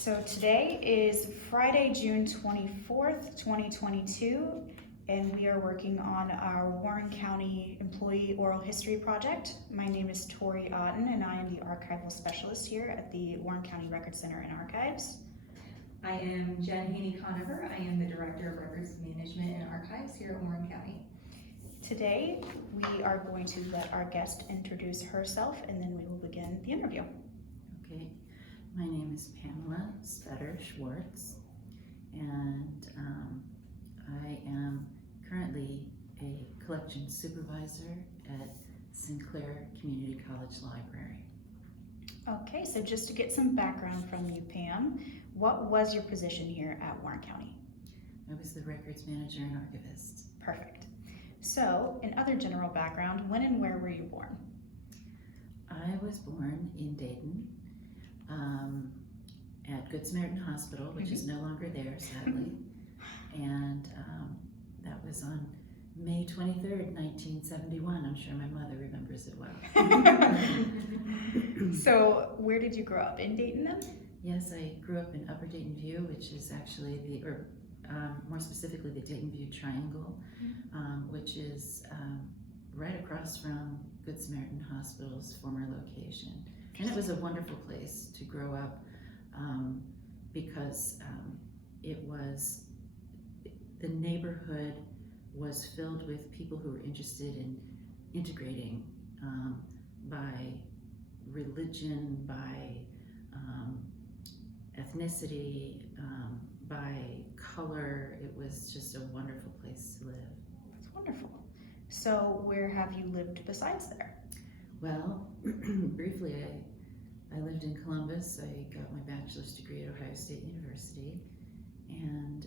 So today is Friday, June 24th, 2022, and we are working on our Warren County Employee Oral History Project. My name is Tori Otten, and I am the Archival Specialist here at the Warren County Record Center and Archives. I am Jen Haney-Conover. I am the Director of Records Management and Archives here at Warren County. Today, we are going to let our guest introduce herself, and then we will begin the interview. Okay, my name is Pamela Spetter Schwartz, and I am currently a collection supervisor at Sinclair Community College Library. Okay, so just to get some background from you, Pam, what was your position here at Warren County? I was the records manager and archivist. Perfect. So, in other general background, when and where were you born? I was born in Dayton at Good Samaritan Hospital, which is no longer there, sadly. And that was on May 23rd, 1971. I'm sure my mother remembers it well. So, where did you grow up? In Dayton then? Yes, I grew up in Upper Dayton View, which is actually more specifically the Dayton View Triangle, which is right across from Good Samaritan Hospital's former location. And it was a wonderful place to grow up because the neighborhood was filled with people who were interested in integrating by religion, by ethnicity, by color. It was just a wonderful place to live. That's wonderful. So where have you lived besides there? Well, briefly, I lived in Columbus. I got my bachelor's degree at Ohio State University, and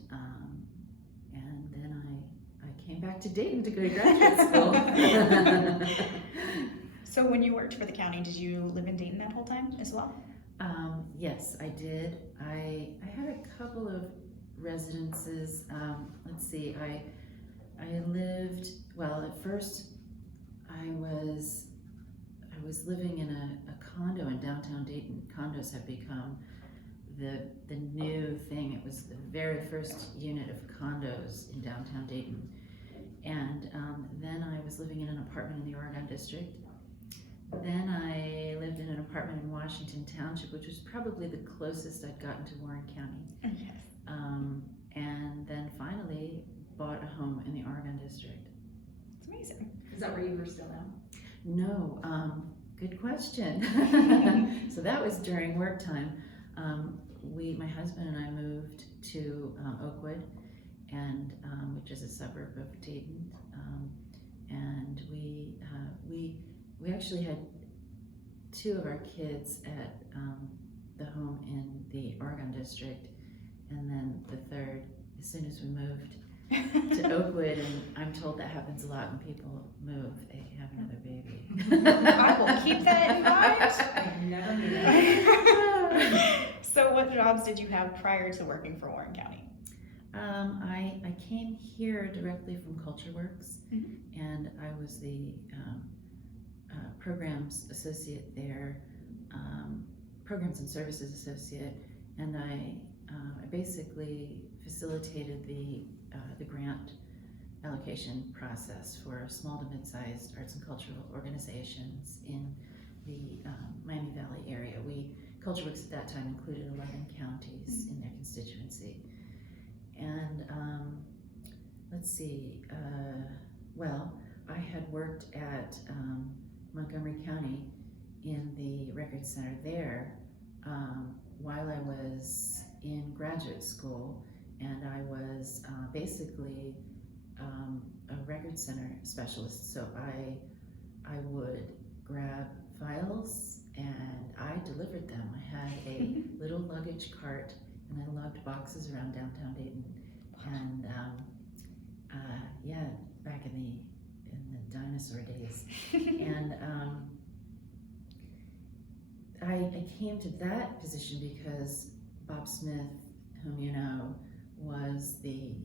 then I came back to Dayton to go to graduate school. So when you worked for the county, did you live in Dayton that whole time as well? Yes, I did. I had a couple of residences. Let's see, I lived, well, at first I was living in a condo in downtown Dayton. Condos have become the new thing. It was the very first unit of condos in downtown Dayton. And then I was living in an apartment in the Oregon District. Then I lived in an apartment in Washington Township, which was probably the closest I'd gotten to Warren County. Yes. And then finally bought a home in the Oregon District. It's amazing. Is that where you were still now? No, good question. So that was during work time. My husband and I moved to Oakwood, and which is a suburb of Dayton, and we actually had two of our kids at the home in the Oregon District, and then the third as soon as we moved to Oakwood. And I'm told that happens a lot when people move, they have another baby. I will keep that in mind. I never knew that. So what jobs did you have prior to working for Warren County? I came here directly from CultureWorks, and I was the programs associate there, programs and services associate, and I basically facilitated the grant allocation process for small to mid-sized arts and cultural organizations in the Miami Valley area. CultureWorks at that time included 11 counties in their constituency. And let's see, well, I had worked at Montgomery County in the Record Center there while I was in graduate school, and I was basically a Record Center specialist. So I would grab files and I delivered them. I had a little luggage cart and I lugged boxes around downtown Dayton. And yeah, back in the dinosaur days. And I came to that position because Bob Smith, whom you know, was the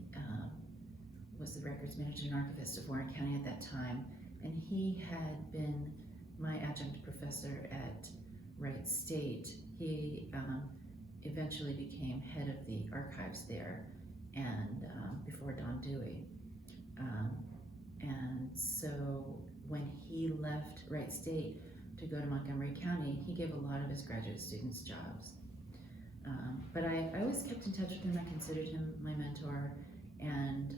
records manager and archivist of Warren County at that time, and he had been my adjunct professor at Wright State. He eventually became head of the archives there, and before Don Dewey. And so when he left Wright State to go to Montgomery County, he gave a lot of his graduate students jobs. But I always kept in touch with him. I considered him my mentor, and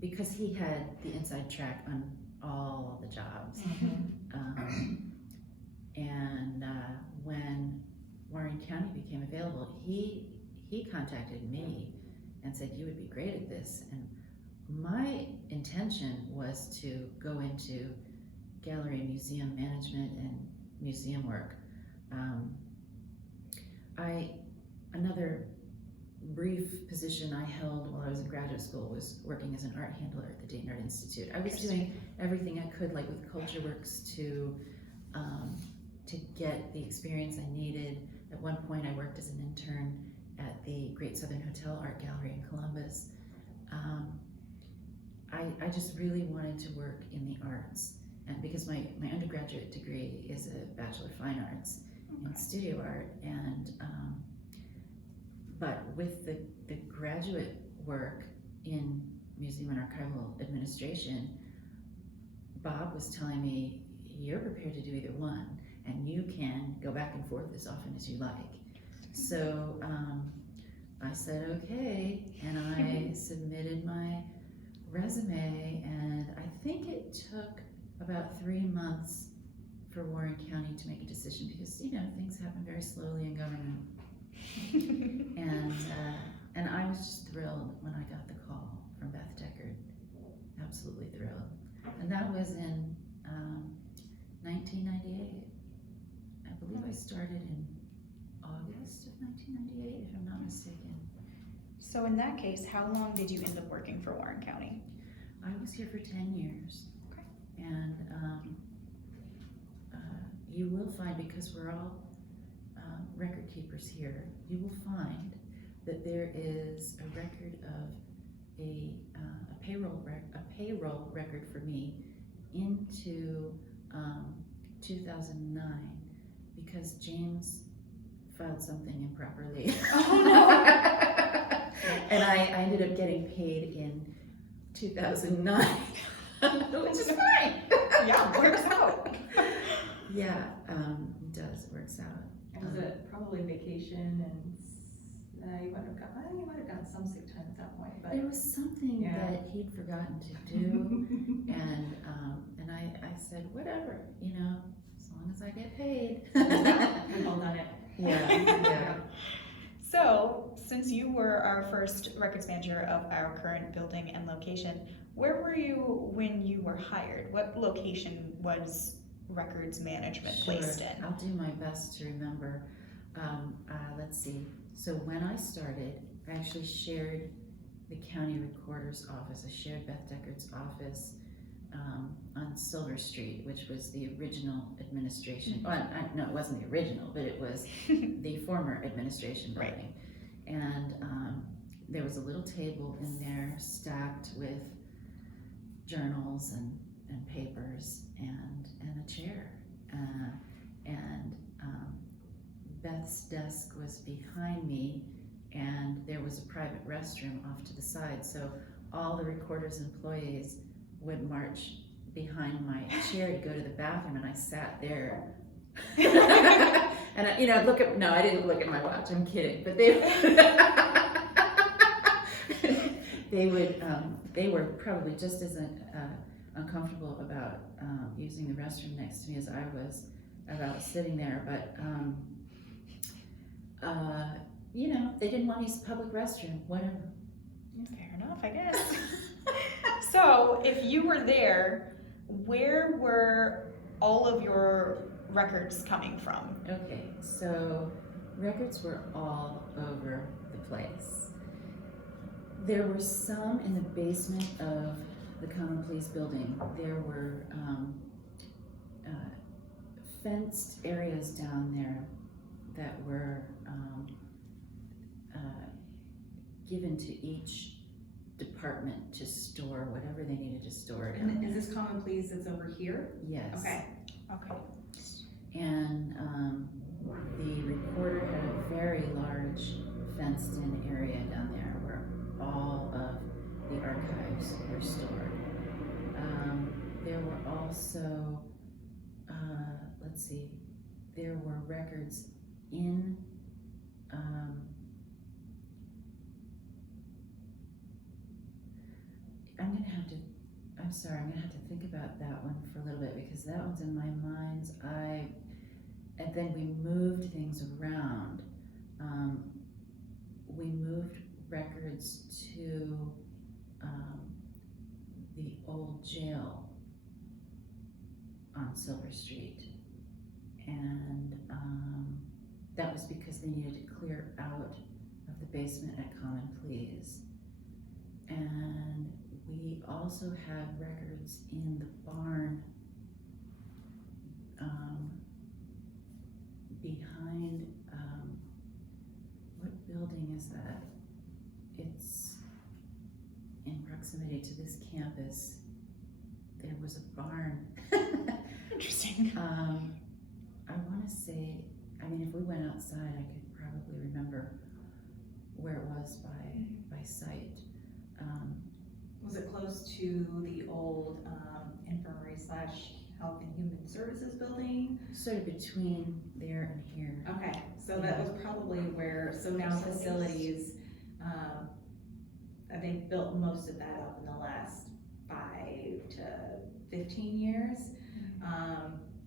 because he had the inside track on all the jobs. And when Warren County became available, he contacted me and said, "You would be great at this." And my intention was to go into gallery and museum management and museum work. Another brief position I held while I was in graduate school was working as an art handler at the Dayton Art Institute. I was doing everything I could, like with CultureWorks, to get the experience I needed. At one point, I worked as an intern at the Great Southern Hotel Art Gallery in Columbus. I just really wanted to work in the arts, and because my undergraduate degree is a Bachelor of Fine Arts in studio art, and but with the graduate work in museum and archival administration, Bob was telling me, "You're prepared to do either one, and you can go back and forth as often as you like." So I said okay, and I submitted my resume, and I think it took about 3 months for Warren County to make a decision, because things happen very slowly in government. And I was just thrilled when I got the call from Beth Deckard, absolutely thrilled. And that was in 1998. I believe I started in August of 1998, if I'm not mistaken. So in that case, how long did you end up working for Warren County? I was here for 10 years. Okay. And you will find, because we're all record keepers here, you will find that there is a record of a payroll record for me into 2009, because James filed something improperly. Oh no! And I ended up getting paid in 2009, which is fine. Yeah, works out. Yeah, it does, it works out. Was it probably vacation, and you might have gotten some sick time at that point, but There was something that he'd forgotten to do, and I said, whatever, as long as I get paid. we've all done it. Yeah. So, since you were our first records manager of our current building and location, where were you when you were hired? What location was records management placed in? I'll do my best to remember. Let's see. So when I started, I actually shared the county recorder's office. I shared Beth Deckard's office on Silver Street, which was the original administration. Well, no, it wasn't the original, but it was the former administration building. Right. And there was a little table in there stacked with journals and papers and a chair. And Beth's desk was behind me, and there was a private restroom off to the side. So all the recorder's employees would march behind my chair to go to the bathroom, and I sat there. And I didn't look at my watch, I'm kidding, but they were probably just as uncomfortable about using the restroom next to me as I was about sitting there, but they didn't want to use the public restroom, whatever. Fair enough, I guess. So, if you were there, where were all of your records coming from? Okay, so records were all over the place. There were some in the basement of the Common Pleas building. There were fenced areas down there that were given to each department to store whatever they needed to store. And is this Common Pleas that's over here? Yes. Okay. Okay. And the recorder had a very large stored. There were also, let's see, there were records in, I'm gonna have to think about that one for a little bit, because that one's in my mind's eye. And then we moved things around. We moved records to the old jail on Silver Street. And that was because they needed to clear out of the basement at Common Pleas. And we also had records in the barn behind, what building is that? It's in proximity to this campus. There was a barn. Interesting. I want to say, I mean, if we went outside, I could probably remember where it was by sight. Was it close to the old infirmary / health and human services building? Sort of between there and here. Okay, so that was probably where, so now facilities, they built most of that up in the last 5 to 15 years.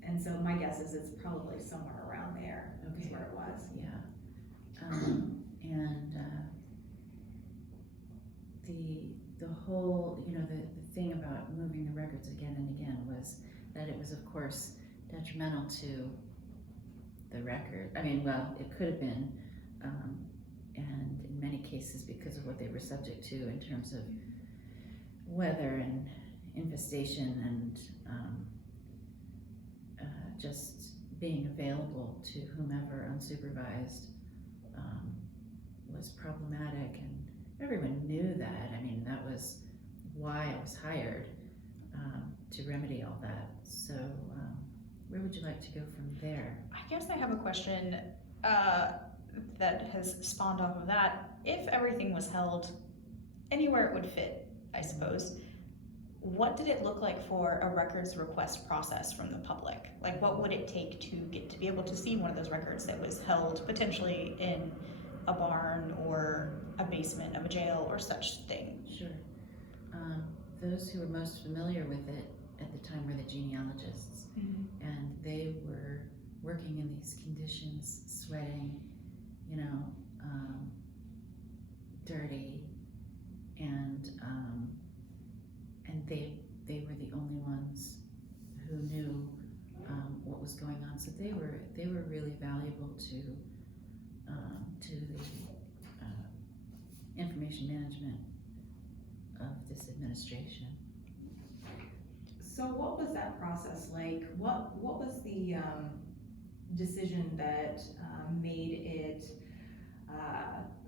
And so my guess is it's probably somewhere around there is where it was. Yeah. And the whole, the thing about moving the records again and again was that it was, of course, detrimental to the record. I mean, well, it could have been, and in many cases because of what they were subject to in terms of weather and infestation and just being available to whomever unsupervised was problematic, and everyone knew that. I mean, that was why I was hired, to remedy all that. So where would you like to go from there? I guess I have a question that has spawned off of that. If everything was held anywhere it would fit, I suppose, what did it look like for a records request process from the public? Like, what would it take to get to be able to see one of those records that was held potentially in a barn or a basement of a jail or such thing? Sure. Those who were most familiar with it at the time were the genealogists, and they were working in these conditions, sweating, dirty, and they were the only ones who knew what was going on. So they were really valuable to the information management of this administration. So what was that process like? What was the decision that made it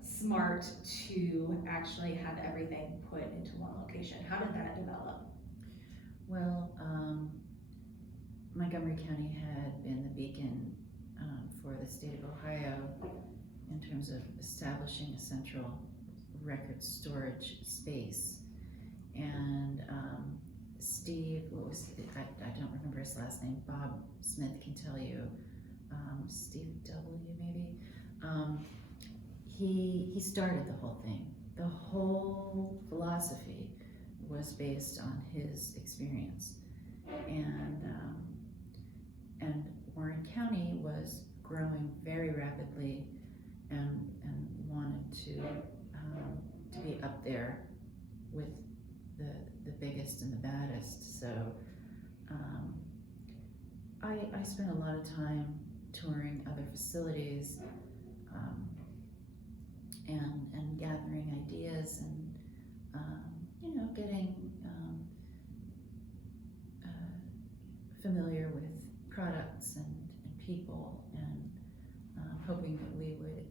smart to actually have everything put into one location? How did that develop? Well, Montgomery County had been the beacon for the state of Ohio in terms of establishing a central record storage space. And Steve, I don't remember his last name, Bob Smith can tell you, Steve W. maybe, he started the whole thing. The whole philosophy was based on his experience. And Warren County was growing very rapidly and wanted to be up there with the biggest and the baddest. So I spent a lot of time touring other facilities and gathering ideas and getting familiar with products and people, and hoping that we would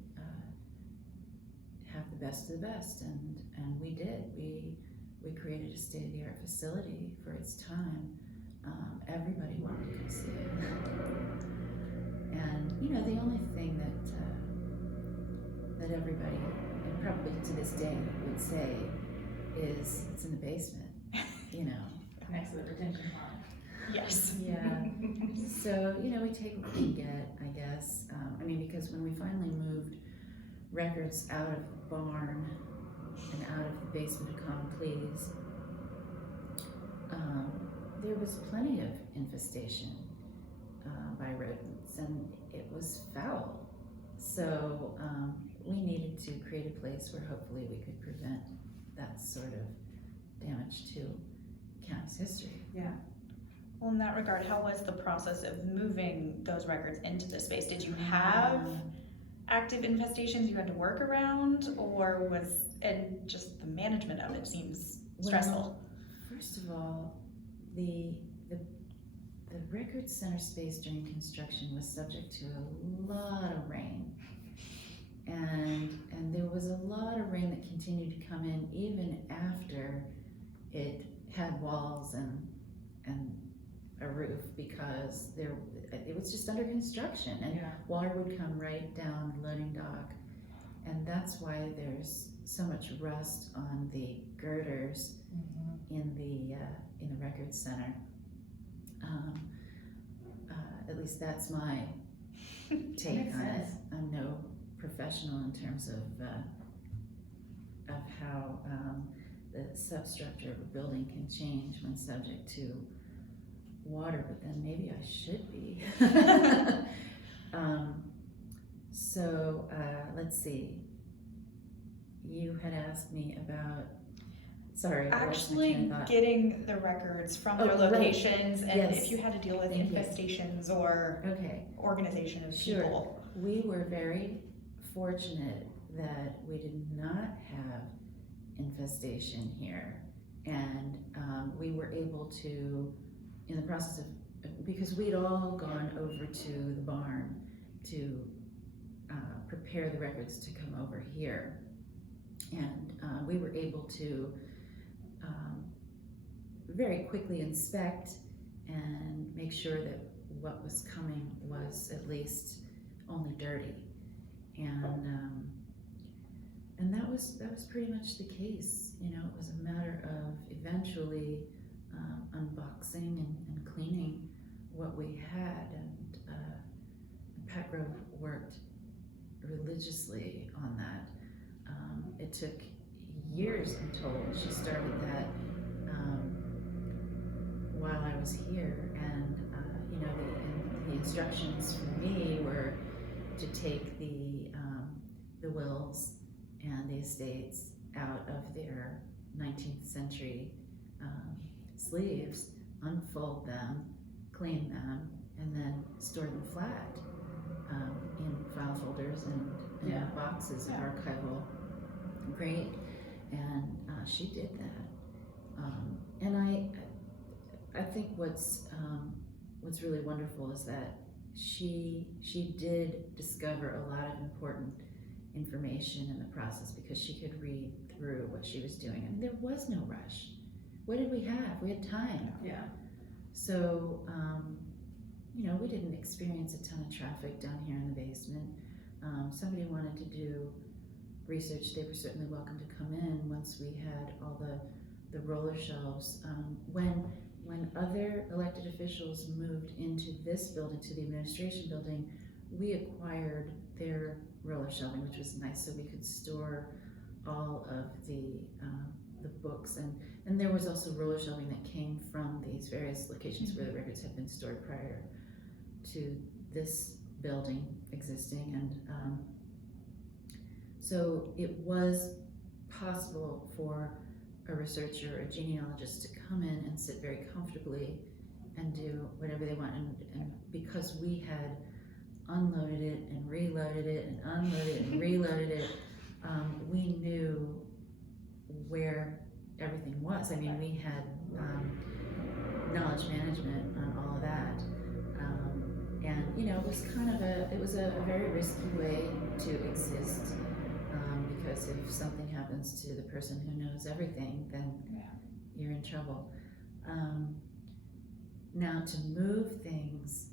have the best of the best, and we did. We created a state-of-the-art facility for its time. Everybody wanted to come see it. And the only thing that everybody, and probably to this day, would say is it's in the basement. you know. Next to the retention pond. Yes. Yeah. So, you know, we take what we get, I guess. I mean, because when we finally moved records out of the barn and out of the basement of Common Pleas, there was plenty of infestation by rodents, and it was foul. So we needed to create a place where hopefully we could prevent that sort of damage to county's history. Yeah. Well, in that regard, how was the process of moving those records into the space? Did you have active infestations you had to work around, or and just the management of it seems stressful? Well, first of all, the record center space during construction was subject to a lot of rain, and there was a lot of rain that continued to come in even after it had walls and a roof, because it was just under construction, and water would come right down the loading dock, and that's why there's so much rust on the girders in the record center. At least that's my take on it. I'm no professional in terms of how the substructure of a building can change when subject to water, but then maybe I should be. So let's see. You had asked me about, sorry, Actually getting the records from their locations, and yes. if you had to deal with Thank infestations or organization of people. We were very fortunate that we did not have infestation here, and we were able to, in the process of, because we'd all gone over to the barn to prepare the records to come over here, and we were able to very quickly inspect and make sure that what was coming was at least only dirty, and that was pretty much the case. You know, it was a matter of eventually unboxing and cleaning what we had, and Pat Grove worked religiously on that. It took years, I'm told. She started that while I was here, and you know, the instructions for me were to take the wills and the estates out of their 19th century sleeves, unfold them, clean them, and then store them flat in file folders and boxes of archival grade. And she did that. And I think what's really wonderful is that she did discover a lot of important information in the process, because she could read through what she was doing, and there was no rush. What did we have? We had time. Yeah. So, you know, we didn't experience a ton of traffic down here in the basement. Somebody wanted to do research, they were certainly welcome to come in once we had all the roller shelves. When other elected officials moved into this building, to the administration building, we acquired their roller shelving, which was nice, so we could store all of the books, and there was also roller shelving that came from these various locations where the records had been stored prior to this building existing, and so it was possible for a researcher or a genealogist to come in and sit very comfortably and do whatever they want, and because we had unloaded it and reloaded it and unloaded it and reloaded it, we knew where everything was. I mean, we had knowledge management on all of that, and you know, it was kind of a very risky way to exist, because if something happens to the person who knows everything, then you're in trouble. Now, to move things,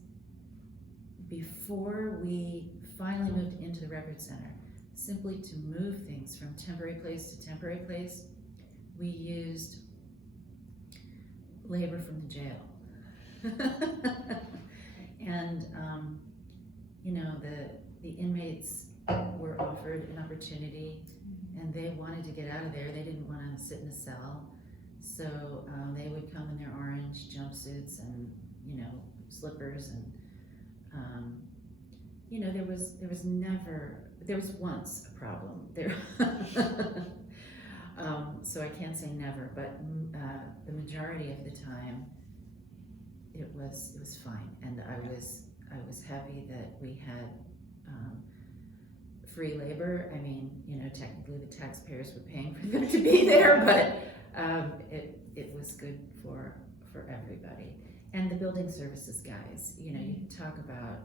before we finally moved into the record center, simply to move things from temporary place to temporary place, we used labor from the jail. And, you know, the inmates were offered an opportunity, and they wanted to get out of there. They didn't want to sit in a cell. So they would come in their orange jumpsuits and, you know, slippers, and you know, there was once a problem there. So I can't say never, but the majority of the time it was fine, and I was happy that we had free labor. I mean, you know, technically the taxpayers were paying for them to be there, but it was good for everybody. And the building services guys, you know, you can talk about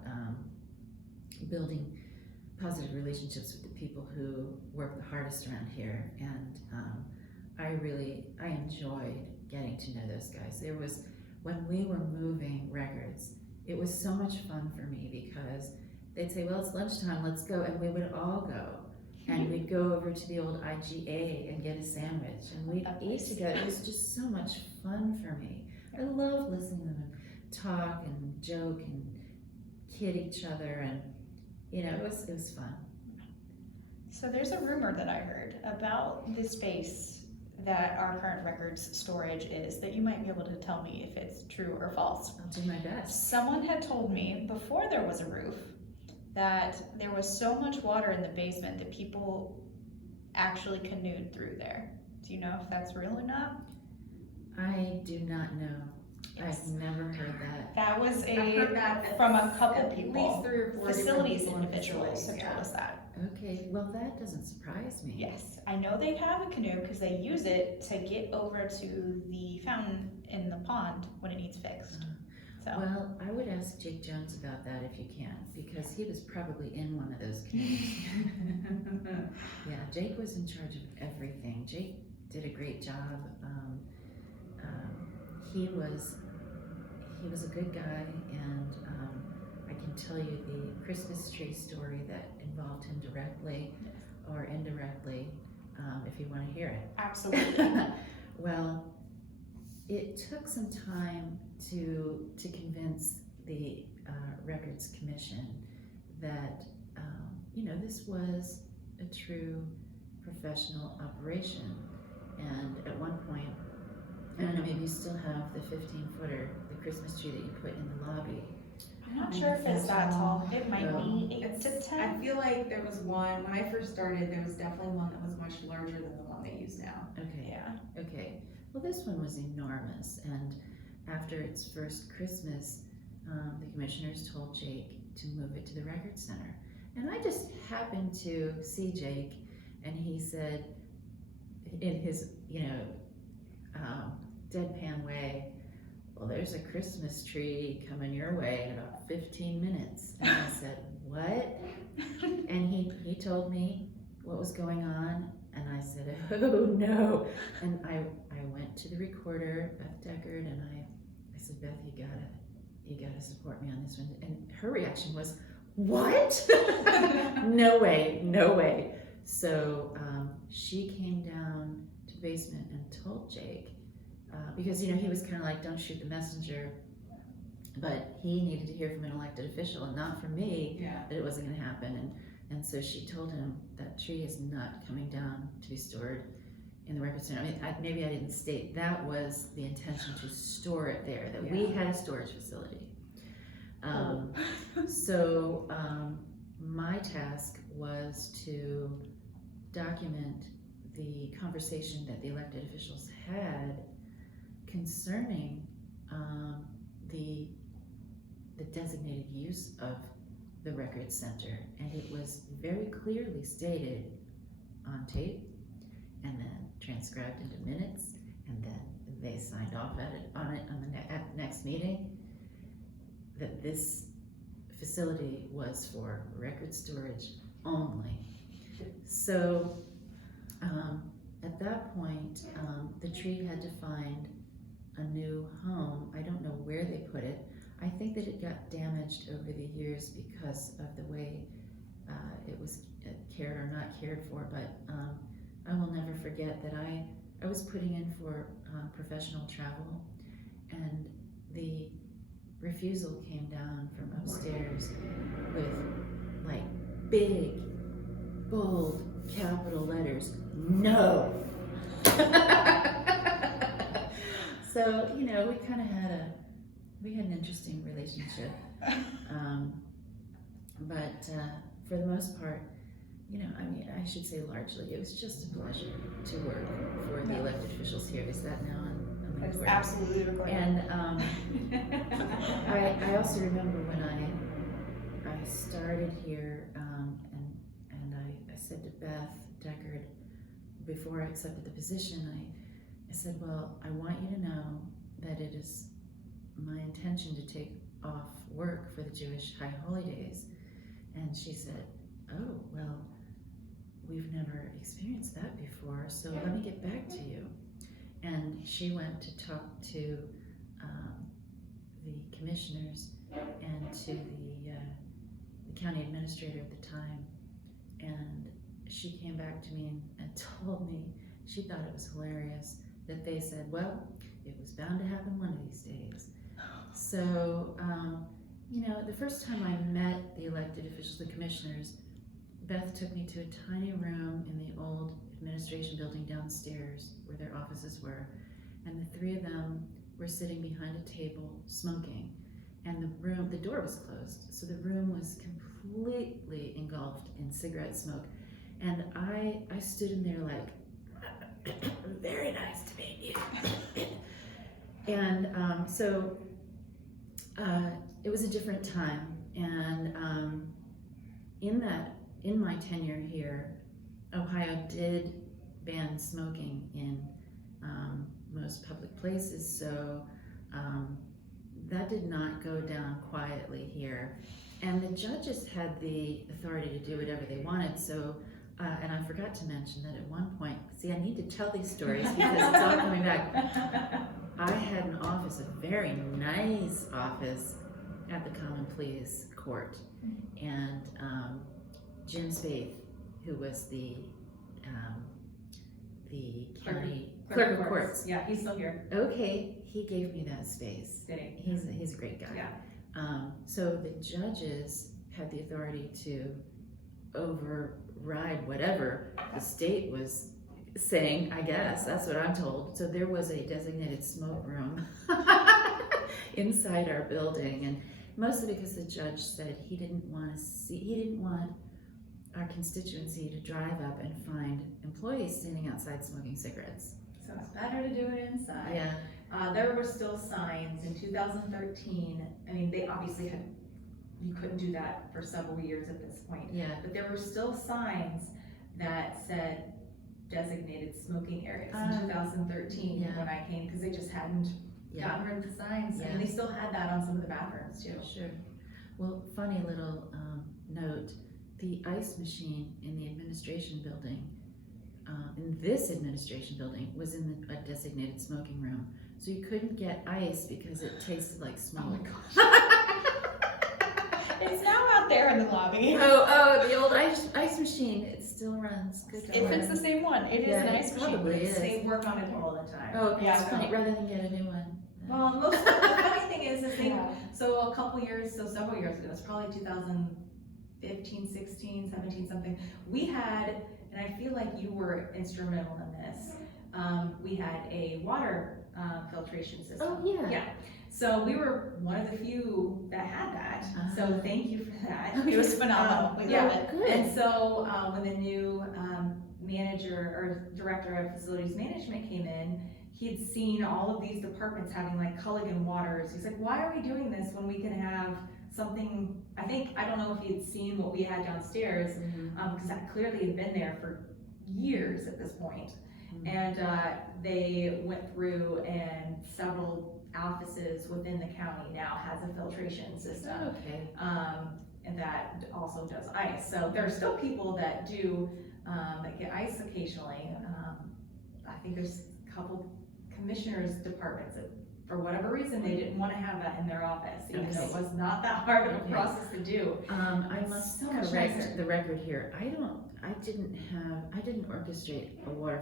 building positive relationships with the people who work the hardest around here, and I enjoyed getting to know those guys. When we were moving records, it was so much fun for me because they'd say, well, it's lunchtime, let's go, and we would all go. And we'd go over to the old IGA and get a sandwich, and we'd eat together. It was just so much fun for me. I love listening to them talk and joke and kid each other, and you know, it was fun. So there's a rumor that I heard about the space that our current records storage is, that you might be able to tell me if it's true or false. I'll do my best. Someone had told me before there was a roof that there was so much water in the basement that people actually canoed through there. Do you know if that's real or not? I do not know. Yes. I've never heard that. That was I've heard that from a couple at people. least 3 or 4 Facilities different individuals have facilities, told us that. Okay, well that doesn't surprise me. Yes, I know they have a canoe because they use it to get over to the fountain in the pond when it needs fixed. So Well, I would ask Jake Jones about that if you can, because he was probably in one of those canoes. Yeah, Jake was in charge of everything. Jake did a great job. He was a good guy, and I can tell you the Christmas tree story that involved him directly or indirectly, if you want to hear it. absolutely. Well, it took some time to convince the Records Commission that you know, this was a true professional operation. And at one point, I don't know, maybe you still have the 15-footer, the Christmas tree that you put in the lobby. I'm not sure if it's that tall. It might be 8 to 10. I feel like there was one, when I first started, there was definitely one that was much larger than the one they use now. Okay. Yeah. Okay. Well, this one was enormous, and after its first Christmas, the commissioners told Jake to move it to the Record Center. And I just happened to see Jake, and he said, in his, you know, deadpan way, well, there's a Christmas tree coming your way in about 15 minutes. And I said, what? And he told me what was going on, and I said, oh no. And I went to the recorder, Beth Deckard, and I said, Beth, you gotta support me on this one. And her reaction was, what? No way. So she came down to the basement and told Jake, because, you know, he was kind of like, don't shoot the messenger, but he needed to hear from an elected official and not from me, that it wasn't going to happen. And so she told him that tree is not coming down to be stored in the Record Center. I mean, maybe I didn't state that was the intention, to store it there, that we had a storage facility. So my task was to document the conversation that the elected officials had concerning the designated use of the Record Center, and it was very clearly stated on tape, and then transcribed into minutes, and then they signed off at the next meeting, that this facility was for record storage only. So at that point, the tree had to find a new home. I don't know where they put it. I think that it got damaged over the years because of the way it was cared or not cared for, but I will never forget that I was putting in for professional travel, and the refusal came down from upstairs with like big, bold, capital letters, no. So, you know, we kind of had an interesting relationship. But for the most part, you know, I mean, I should say largely, it was just a pleasure to work for the elected officials here. Is that now on It's recording? absolutely recorded. And I also remember when I started here, and I said to Beth Deckard, before I accepted the position, I said, well, I want you to know that it is my intention to take off work for the Jewish High Holy Days. And she said, oh, well, we've never experienced that before, so let me get back to you. And she went to talk to the commissioners and to the county administrator at the time, and she came back to me and told me she thought it was hilarious that they said, well, it was bound to happen one of these days. So, you know, the first time I met the elected officials, the commissioners, Beth took me to a tiny room in the old administration building downstairs where their offices were, and the three of them were sitting behind a table smoking, and the door was closed, so the room was completely engulfed in cigarette smoke, and I stood in there like, very nice to meet you. And so it was a different time, and in my tenure here, Ohio did ban smoking in most public places, so that did not go down quietly here. And the judges had the authority to do whatever they wanted, so, and I forgot to mention that at one point, see, I need to tell these stories because it's all coming back. I had an office, a very nice office at the Common Pleas Court, and Jim Spaeth, who was the county clerk of courts. Yeah, he's still here. Okay, he gave me that space. Did he? He's a great guy. Yeah. So the judges had the authority to override whatever the state was saying, I guess, that's what I'm told. So there was a designated smoke room inside our building, and mostly because the judge said he didn't want our constituency to drive up and find employees standing outside smoking cigarettes. So it's better to do it inside. Yeah. There were still signs in 2013. I mean, they obviously you couldn't do that for several years at this point. Yeah. But there were still signs that said designated smoking areas in 2013 yeah. when I came, because they just hadn't gotten rid of the signs. Yeah. And they still had that on some of the bathrooms too. Sure. Well, funny little note, the ice machine in the administration building, in this administration building, was in a designated smoking room. So you couldn't get ice because it tasted like smoke. Oh my gosh. It's now out there in the lobby. Oh, the old ice machine, it still runs. Good Still If for it's it. the same one, it is Yeah, an it ice machine. probably is. They work on it all the time. Oh, Yeah, that's so- funny, rather than get a new one. Well, the funny thing is, Yeah. so several years ago, it's probably 2015, 16, 17, something, we had, and I feel like you were instrumental in this, we had a water filtration system. Oh, yeah. Yeah, so we were one of the few that had that, so Uh-huh. thank you for that. It was phenomenal. We yeah. love it. Good. And so when the new manager or director of facilities management came in, he had seen all of these departments having like Culligan waters. He's like, why are we doing this when we can have something? I don't know if he had seen what we had downstairs, because that clearly had been there for years at this point. And they went through, and several offices within the county now has a filtration system. Okay. And that also does ice. So there are still people that do, that get ice occasionally. I think there's a couple commissioners' departments that, for whatever reason, they didn't want to have that in their office, even though it was not that hard of a Okay. process to do. I must So much correct nicer. the record here. I didn't orchestrate a water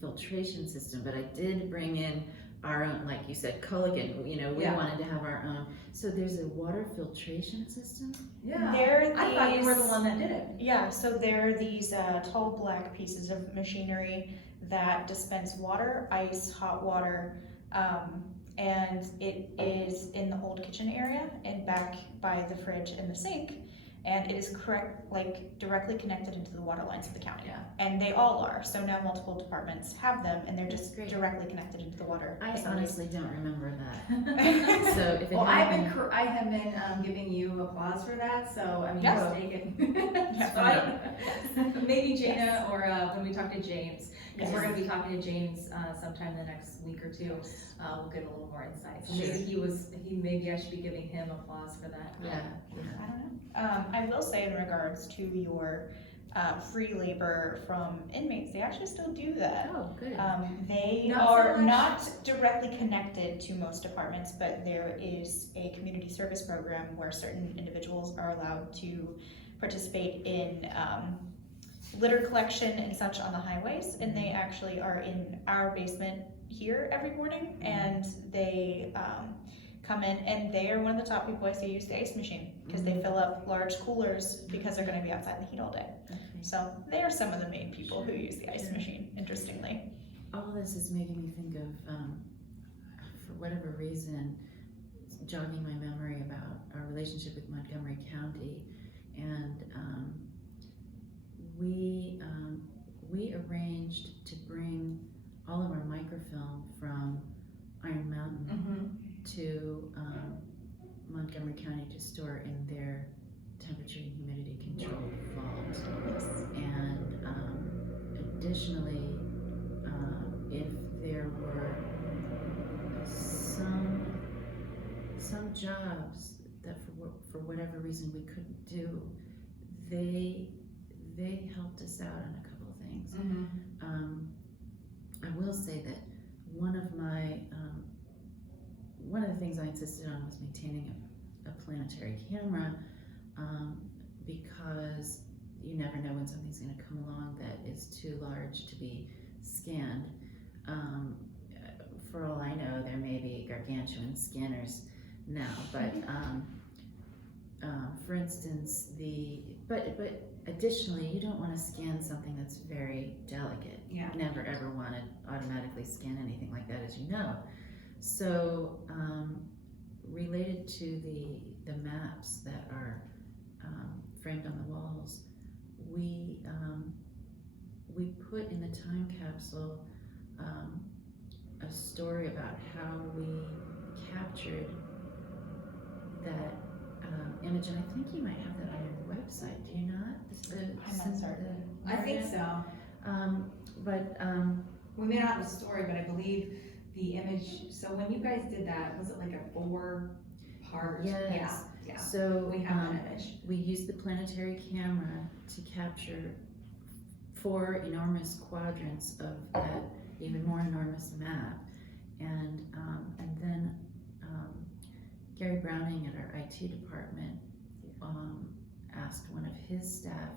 filtration system, but I did bring in our own, like you said, Culligan, you know, we Yeah. wanted to have our own. So there's a water filtration system? Yeah. They're I thought you were the these- one that did it. Yeah, so there are these tall black pieces of machinery that dispense water, ice, hot water, and it is in the old kitchen area and back by the fridge and the sink. And it is directly connected into the water lines of the county. Yeah. And they all are, so now multiple departments have them and they're That's just great. directly connected into the water. I facilities. honestly don't remember that. So if it Well, happened, I have been giving you applause for that, so I mean, Yes. just take it. Yeah. It's fine. Maybe Jana or when we talk to James, because we're Yes. gonna be talking to James sometime in the next week or two. We'll get a little more insight. So Sure. maybe I should be giving him applause for that. yeah, I don't know. I will say in regards to your free labor from inmates, they actually still do that. oh, good. They Not so are much. not directly connected to most departments, but there is a community service program where certain individuals are allowed to participate in litter collection and such on the highways, and they actually are in our basement here every morning, and they come in, and they are one of the top people I see use the ice machine, because they fill up large coolers because they're gonna be outside in the heat all day. Okay. So they are some of the main people who use the ice Sure. machine, interestingly. All this is making me think of, for whatever reason, it's jogging my memory about our relationship with Montgomery County, and we arranged to bring all of our microfilm from Iron Mountain Mm-hmm. to Montgomery County to store in their temperature and humidity controlled vault. And additionally, if there were some jobs that for whatever reason we couldn't do, they helped us out on a couple of things. Mm-hmm. I will say that one of the things I insisted on was maintaining a planetary camera, because you never know when something's going to come along that is too large to be scanned. For all I know, there may be gargantuan scanners now, but for instance, but additionally, you don't want to scan something that's very delicate. Yeah. Never ever want to automatically scan anything like that, as you know. So, related to the maps that are framed on the walls, we put in the time capsule a story about how we captured that image, and I think you might have that on your website. Do you not? I'm not certain. I think so. But We may not have a story, but I believe the image, so when you guys did that, was it like a 4-part? Yes. Yeah, so we have that image. we used the planetary camera to capture 4 enormous quadrants of that even more enormous map, and then Gary Browning at our IT department asked one of his staff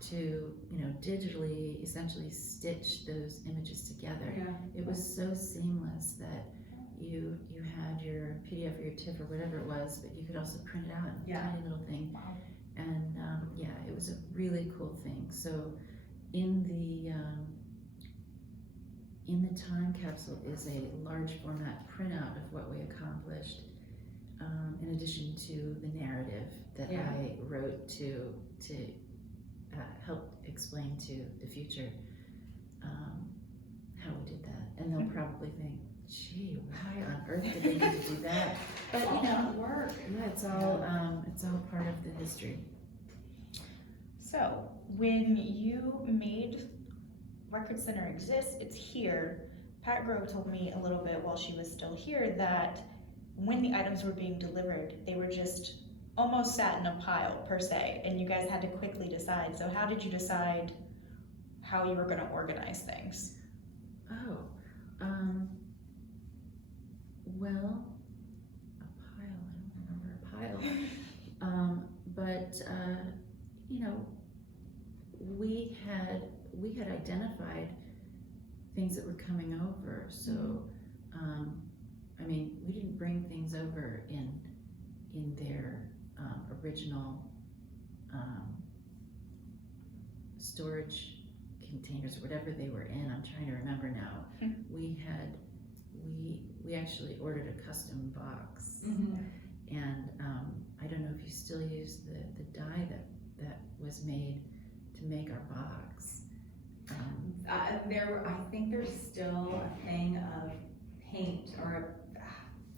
to, digitally essentially stitch those images together. Yeah. It was so seamless that you had your PDF or your TIFF or whatever it was, but you could also print it out in a Yeah. tiny little thing. Wow. And it was a really cool thing. So in the time capsule is a large format printout of what we accomplished, in addition to the narrative that Yeah. I wrote to help explain to the future how we did that. And they'll probably think, gee, why on earth did they need to do that? But Work. yeah, it's all part of the history. So, when you made Record Center exist, it's here. Pat Grove told me a little bit while she was still here that when the items were being delivered, they were just almost sat in a pile per se, and you guys had to quickly decide. So how did you decide how you were going to organize things? Oh, well, a pile, I don't remember a pile. But we had identified things that were coming over, so I mean, we didn't bring things over in their original storage containers, whatever they were in. I'm trying to remember now. We actually ordered a custom box, and I don't know if you still use the dye that was made to make our box. I think there's still a thing of paint or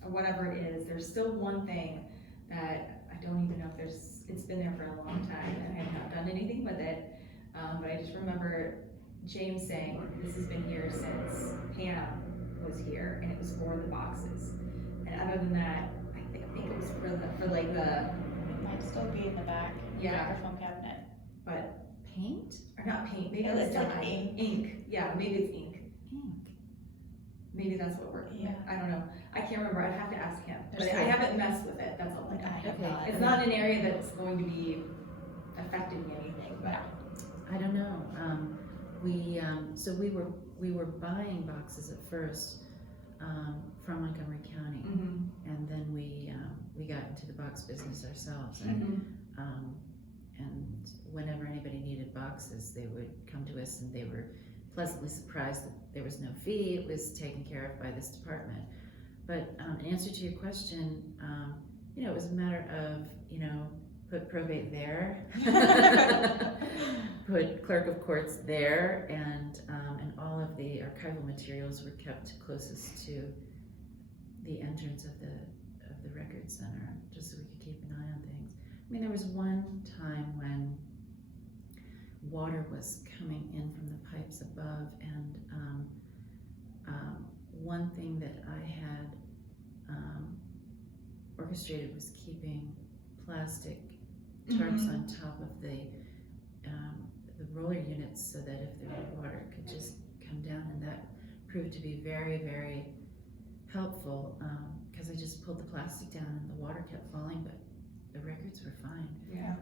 whatever it is. There's still one thing that I don't even know if it's been there for a long time and I have not done anything with it. But I just remember James saying, this has been here since Pam was here, and it was for the boxes. And other than that, I think it was for like the. It might still be in the back in the microphone cabinet. But Paint? or not paint, maybe It's it's like ink. Ink, yeah, maybe it's ink. Ink. Maybe that's what we're, Yeah. I don't know. I can't remember, I'd have to ask him. But There's I haven't messed with it, that's all I Like, I know. have Okay. not. It's not an area that's going to be affecting anything, but. I don't know. So we were buying boxes at first from Montgomery County, and then we got into the box business ourselves. And whenever anybody needed boxes, they would come to us, and they were pleasantly surprised that there was no fee. It was taken care of by this department. But in answer to your question, it was a matter of put probate there, put clerk of courts there, and all of the archival materials were kept closest to the entrance of the record center, just so we could keep an eye on things. I mean, there was one time when water was coming in from the pipes above, and one thing that I had orchestrated was keeping plastic tarps on top of the roller units, so that if there was water, it could just come down, and that proved to be very, very helpful, because I just pulled the plastic down and the water kept falling, but the records were fine. Yeah.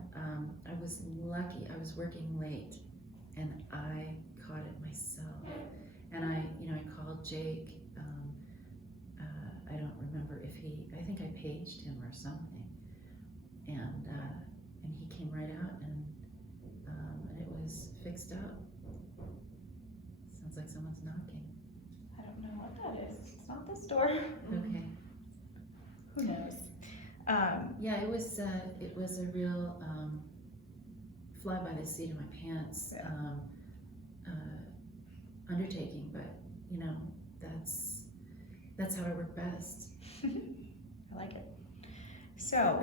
I was lucky. I was working late, and I caught it myself. And I called Jake. I don't remember if I think I paged him or something, and he came right out, and it was fixed up. Sounds like someone's knocking. I don't know what that is. It's not this door. Okay. Who knows? Yeah, it was a real fly by the seat of my pants undertaking, but that's how I work best. I like it. So,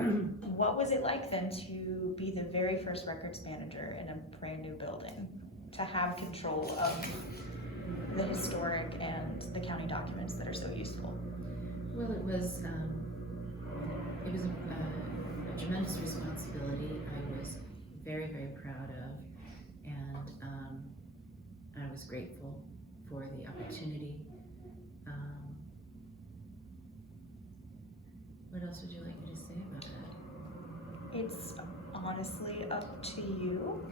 what was it like then to be the very first records manager in a brand new building? To have control of the historic and the county documents that are so useful? Well, it was a tremendous responsibility. I was very, very proud of, and I was grateful for the opportunity. What else would you like me to say about that? It's honestly up to you.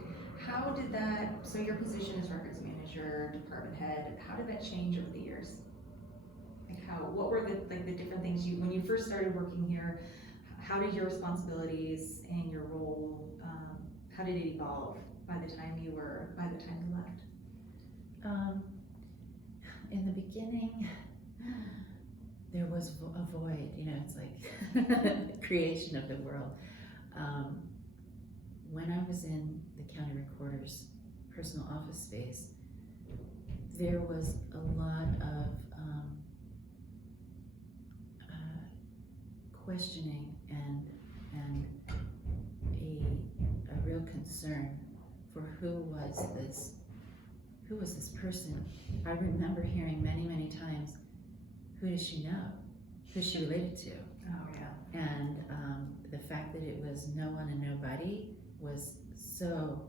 How did that, so your position as records manager, department head, how did that change over the years? Like what were the different things when you first started working here, how did your responsibilities and your role, how did it evolve by the time you left? In the beginning, there was a void, it's like creation of the world. When I was in the county recorder's personal office space, there was a lot of questioning and a real concern for who was this person. I remember hearing many times, who does she know? Who's she related to? Oh yeah. And the fact that it was no one and nobody was so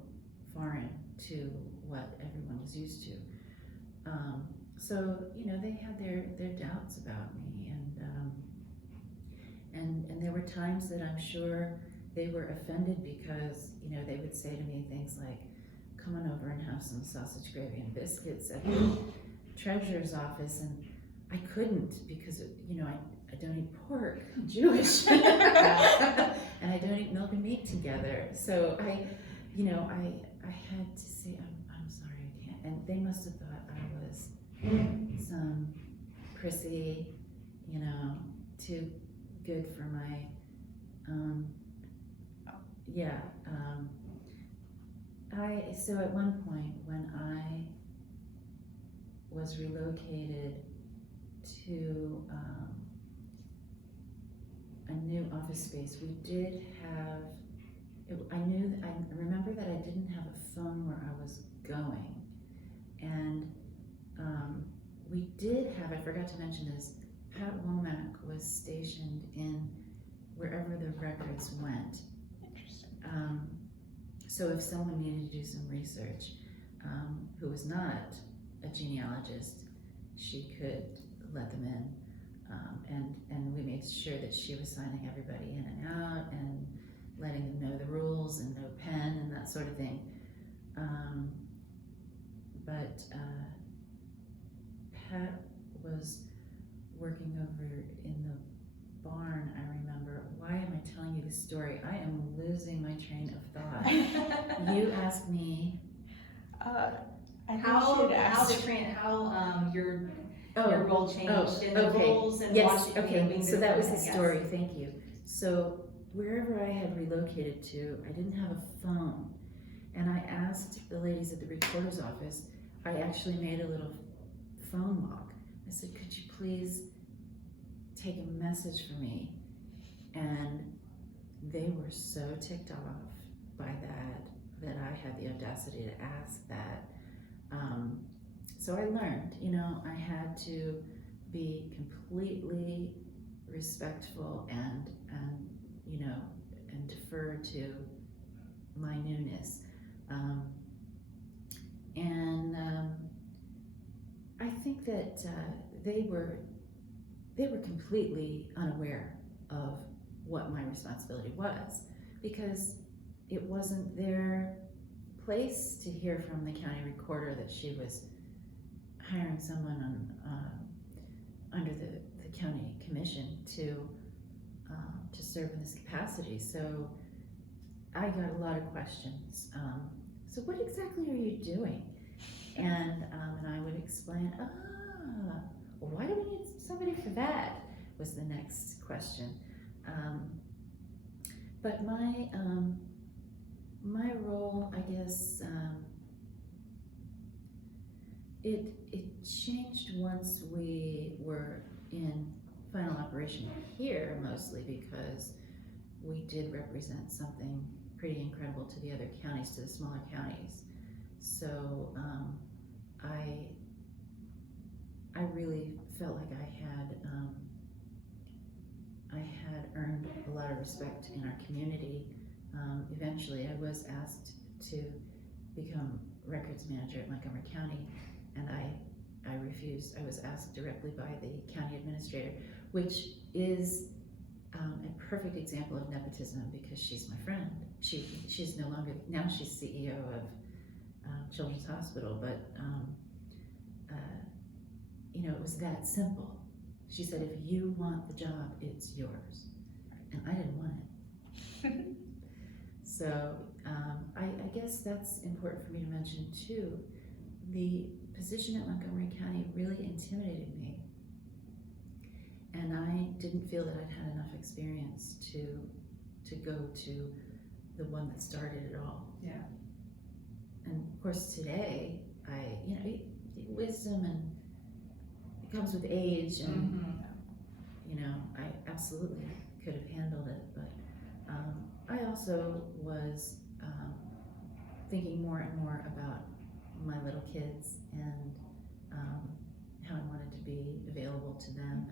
foreign to what everyone was used to. So they had their doubts about me, and there were times that I'm sure they were offended because they would say to me things like, "Come on over and have some sausage gravy and biscuits at the treasurer's office," and I couldn't because, I don't eat pork, I'm Jewish. And I don't eat milk and meat together. So I had to say, I'm sorry, I can't. And they must have thought I was some prissy, too good for my, so at one point when I was relocated to a new office space, we did have, I remember that I didn't have a phone where I was going, and we did have, I forgot to mention this, Pat Womack was stationed in wherever the records went. Interesting. So if someone needed to do some research, who was not a genealogist, she could let them in, and we made sure that she was signing everybody in and out and letting them know the rules and no pen and that sort of thing. But Pat was working over in the barn, I remember. Why am I telling you this story? I am losing my train of thought. You asked me. Your role changed and the roles and watching. Okay, so that was the story. Thank you. So wherever I had relocated to, I didn't have a phone, and I asked the ladies at the recorder's office. I actually made a little phone log. I said, "Could you please take a message for me?" And they were so ticked off by that I had the audacity to ask that. So I learned, I had to be completely respectful and defer to my newness. I think that they were completely unaware of what my responsibility was, because it wasn't their place to hear from the county recorder that she was hiring someone under the county commission to serve in this capacity. So I got a lot of questions. So what exactly are you doing? And I would explain, well, why do we need somebody for that? Was the next question. But my role, I guess, it changed once we were in final operation here, mostly because we did represent something pretty incredible to the other counties, to the smaller counties. So I really felt like I had earned a lot of respect in our community. Eventually I was asked to become records manager at Montgomery County, and I refused. I was asked directly by the county administrator, which is a perfect example of nepotism, because she's my friend. She's no longer, now she's CEO of Children's Hospital, but it was that simple. She said, if you want the job, it's yours. And I didn't want it. So I guess that's important for me to mention too. The position at Montgomery County really intimidated me. And I didn't feel that I'd had enough experience to go to the one that started it all. Yeah. And of course today, wisdom, and it comes with age, and I absolutely could have handled it, but I also was thinking more and more about my little kids and how I wanted to be available to them,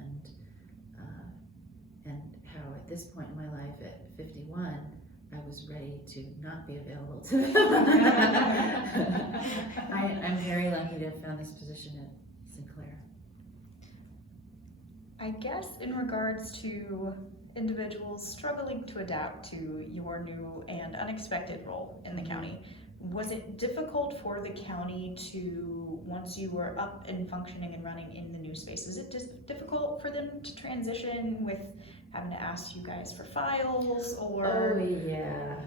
and how at this point in my life at 51, I was ready to not be available to them. I'm very lucky to have found this position at Sinclair. I guess in regards to individuals struggling to adapt to your new and unexpected role in the county, Was it difficult for the county to, once you were up and functioning and running in the new space, is it just difficult for them to transition with having to ask you guys for files or? Oh, yeah.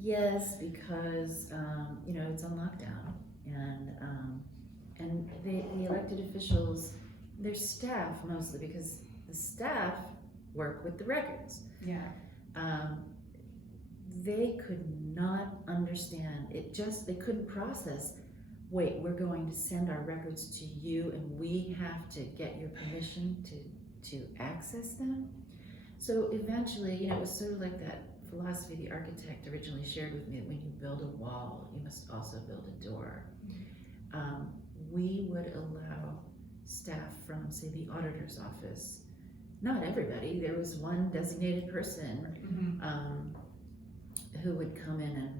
Yes, because, it's on lockdown, and the elected officials, their staff mostly, because the staff work with the records. Yeah. They could not understand, they couldn't process, wait, we're going to send our records to you and we have to get your permission to access them? So eventually, it was sort of like that philosophy the architect originally shared with me, that when you build a wall, you must also build a door. We would allow staff from, say, the auditor's office, not everybody, there was one designated person, who would come in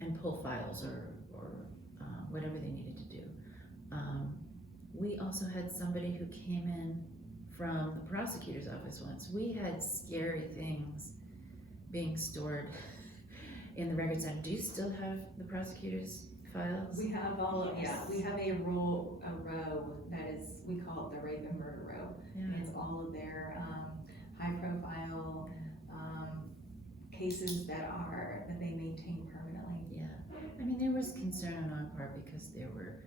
and pull files or whatever they needed to do. We also had somebody who came in from the prosecutor's office once. We had scary things being stored in the records center. Do you still have the prosecutor's files? We have we have a row that is, we call it the rape and murder row. Yeah. And it's all of their high profile cases that they maintain permanently. Yeah, I mean, there was concern on our part because there were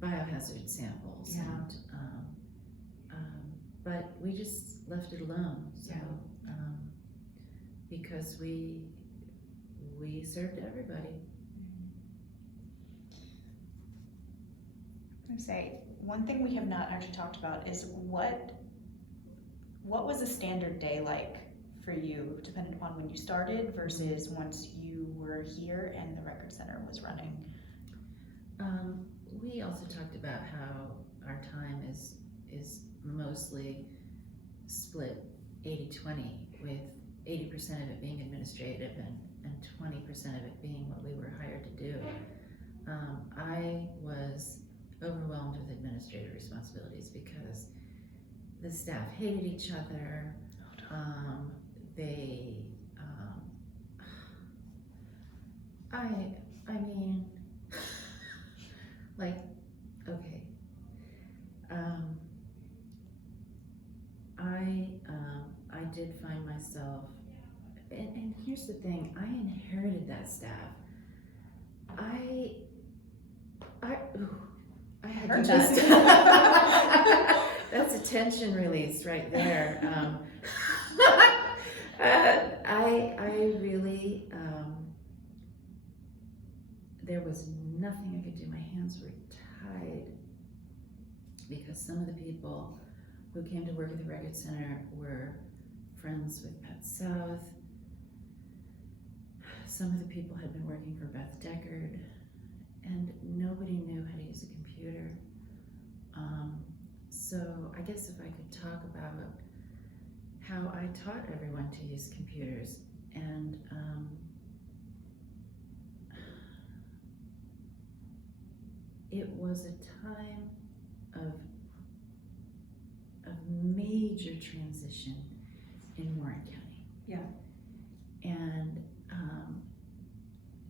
biohazard samples, Yeah. but we just left it alone. So, because we served everybody. I would say, one thing we have not actually talked about is what was a standard day like for you, depending upon when you started versus once you were here and the record center was running? We also talked about how our time is mostly split 80-20, with 80% of it being administrative and 20% of it being what we were hired to do. I was overwhelmed with administrative responsibilities because the staff hated each other. I mean, like, okay. I did find myself, and here's the thing, I inherited that staff. I had to just, that's a tension release right there. I really, there was nothing I could do. My hands were tied because some of the people who came to work at the Record Center were friends with Pat South. Some of the people had been working for Beth Deckard, and nobody knew how to use a computer. So I guess if I could talk about how I taught everyone to use computers, and it was a time of major transition in Warren County. Yeah. And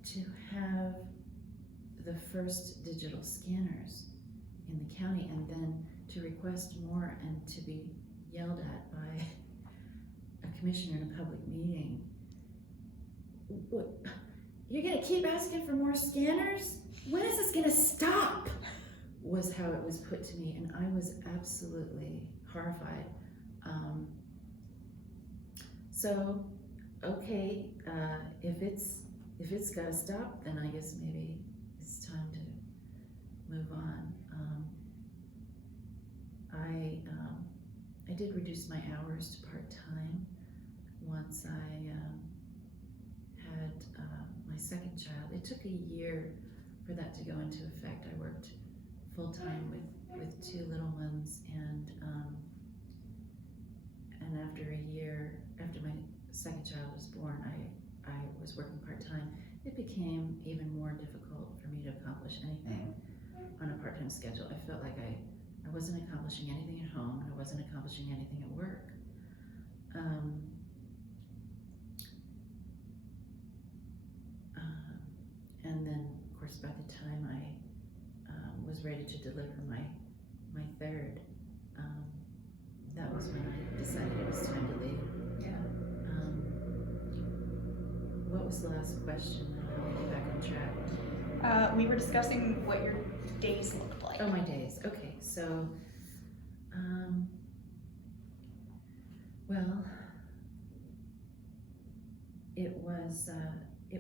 to have the first digital scanners in the county, and then to request more and to be yelled at by a commissioner in a public meeting. What, you're gonna keep asking for more scanners? When is this gonna stop? Was how it was put to me, and I was absolutely horrified. So, okay, if it's gotta stop, then I guess maybe it's time to move on. I did reduce my hours to part-time once I had my second child. It took a year for that to go into effect. I worked full-time with two little ones, and after a year, after my second child was born, I was working part-time. It became even more difficult for me to accomplish anything on a part-time schedule. I felt like I wasn't accomplishing anything at home, and I wasn't accomplishing anything at work. course, by the time I was ready to deliver my third, that was when I decided it was time to leave. Yeah. What was the last question? How we get back on track? We were discussing what your days looked like. Oh, my days. Okay, so, well, it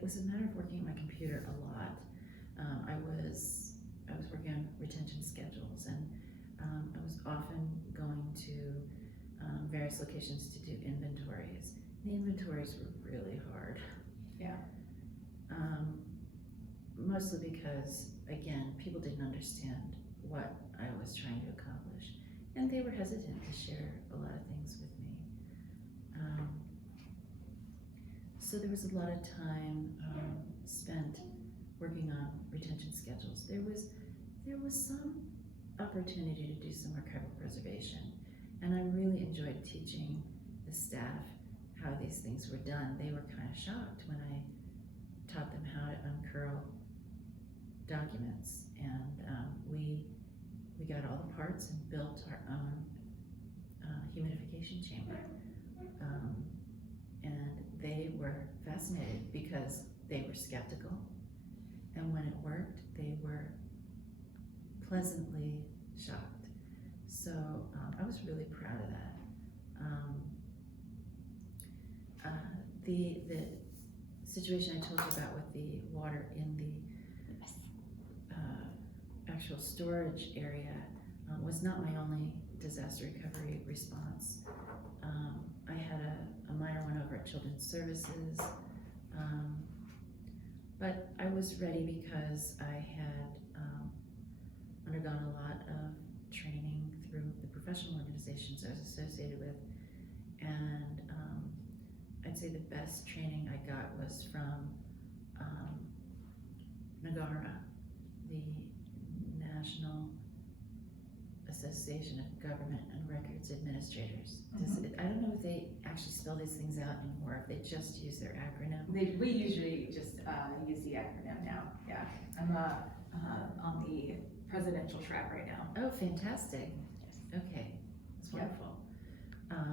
was a matter of working at my computer a lot. I was working on retention schedules, and I was often going to various locations to do inventories. The inventories were really hard. Yeah. Mostly because, again, people didn't understand what I was trying to accomplish, and they were hesitant to share a lot of things with me. So there was a lot of time spent working on retention schedules. There was some opportunity to do some archival preservation, and I really enjoyed teaching the staff how these things were done. They were kind of shocked when I taught them how to uncurl documents, and we got all the parts and built our own humidification chamber, and they were fascinated because they were skeptical, and when it worked, they were pleasantly shocked. So I was really proud of that. The situation I told you about with the water in the actual storage area was not my only disaster recovery response. I had a minor one over at Children's Services, but I was ready because I had undergone a lot of training through the professional organizations I was associated with, and I'd say the best training I got was from NAGARA, the National Association of Government and Records Administrators. I don't know if they actually spell these things out anymore, if they just use their acronym. We usually just use the acronym now. Yeah. I'm on the presidential track right now. Oh, fantastic. Okay, that's wonderful.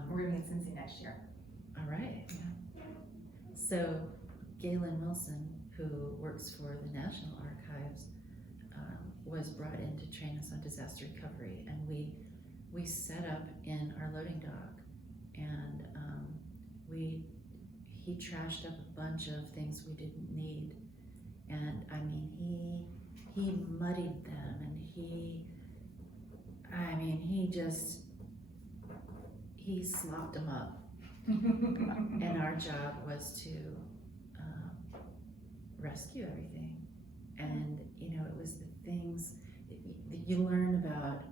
We're gonna be in Cincy next year. All right. So Galen Wilson, who works for the National Archives, was brought in to train us on disaster recovery, and we set up in our loading dock, and he trashed up a bunch of things we didn't need, and I mean he muddied them, and he slopped them up. And our job was to rescue everything. And, you know, it was the things that you learn about,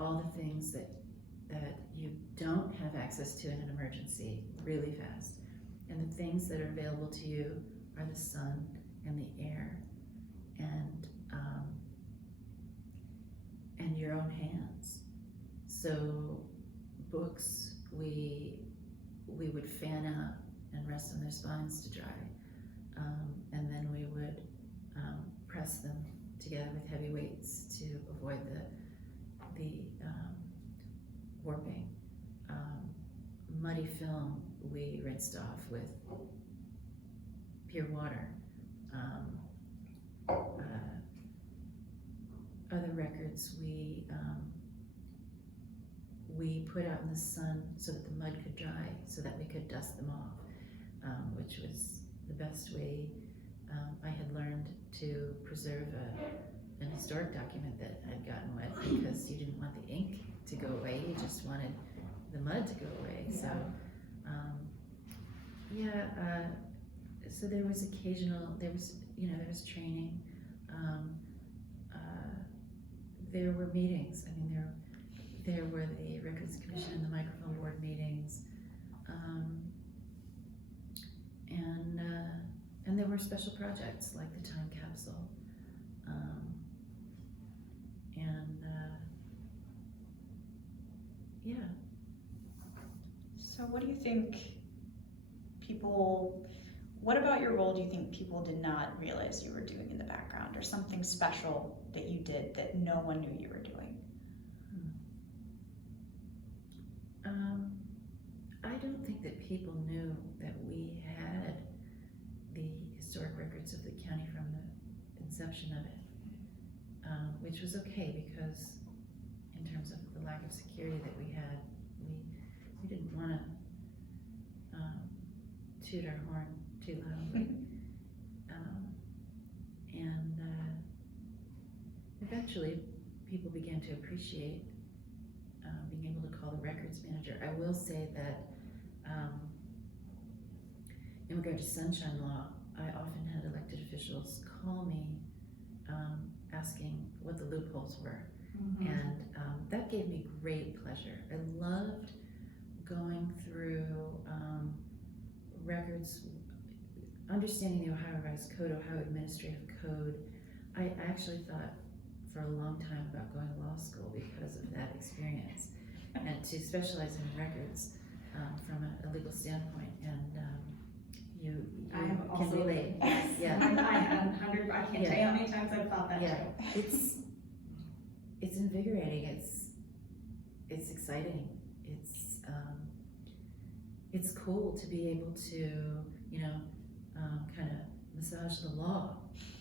all the things that you don't have access to in an emergency really fast. And the things that are available to you are the sun and the air and your own hands. So books, we would fan out and rest on their spines to dry, and then we would press them together with heavy weights to avoid the warping. Muddy film we rinsed off with pure water. Other records we put out in the sun so that the mud could dry, so that we could dust them off, which was the best way I had learned to preserve an historic document that had gotten wet, because you didn't want the ink to go away, you just wanted the mud to go away. Yeah. So there was there was training, there were meetings. I mean, there were the Records Commission and the Microphone Board meetings, and there were special projects like the time capsule, So what do you think people what about your role do you think people did not realize you were doing in the background, or something special that you did that no one knew you were doing? I don't think that people knew that we had the historic records of the county from the inception of it, which was okay because in terms of the lack of security that we had, we didn't want to toot our horn too loudly. And eventually people began to appreciate being able to call the records manager. I will say that in regard to sunshine law, I often had elected officials call me asking what the loopholes were. Mm-hmm. And that gave me great pleasure. I loved going through records, understanding the Ohio Revised Code, Ohio Administrative Code. I actually thought for a long time about going to law school because of that experience, and to specialize in records from a legal standpoint. And you I have can also, relate. yes, Yeah. I had 100, I can't tell you how many times I've thought that Yeah, too. it's invigorating. It's exciting. It's cool to be able to, kind of massage the law.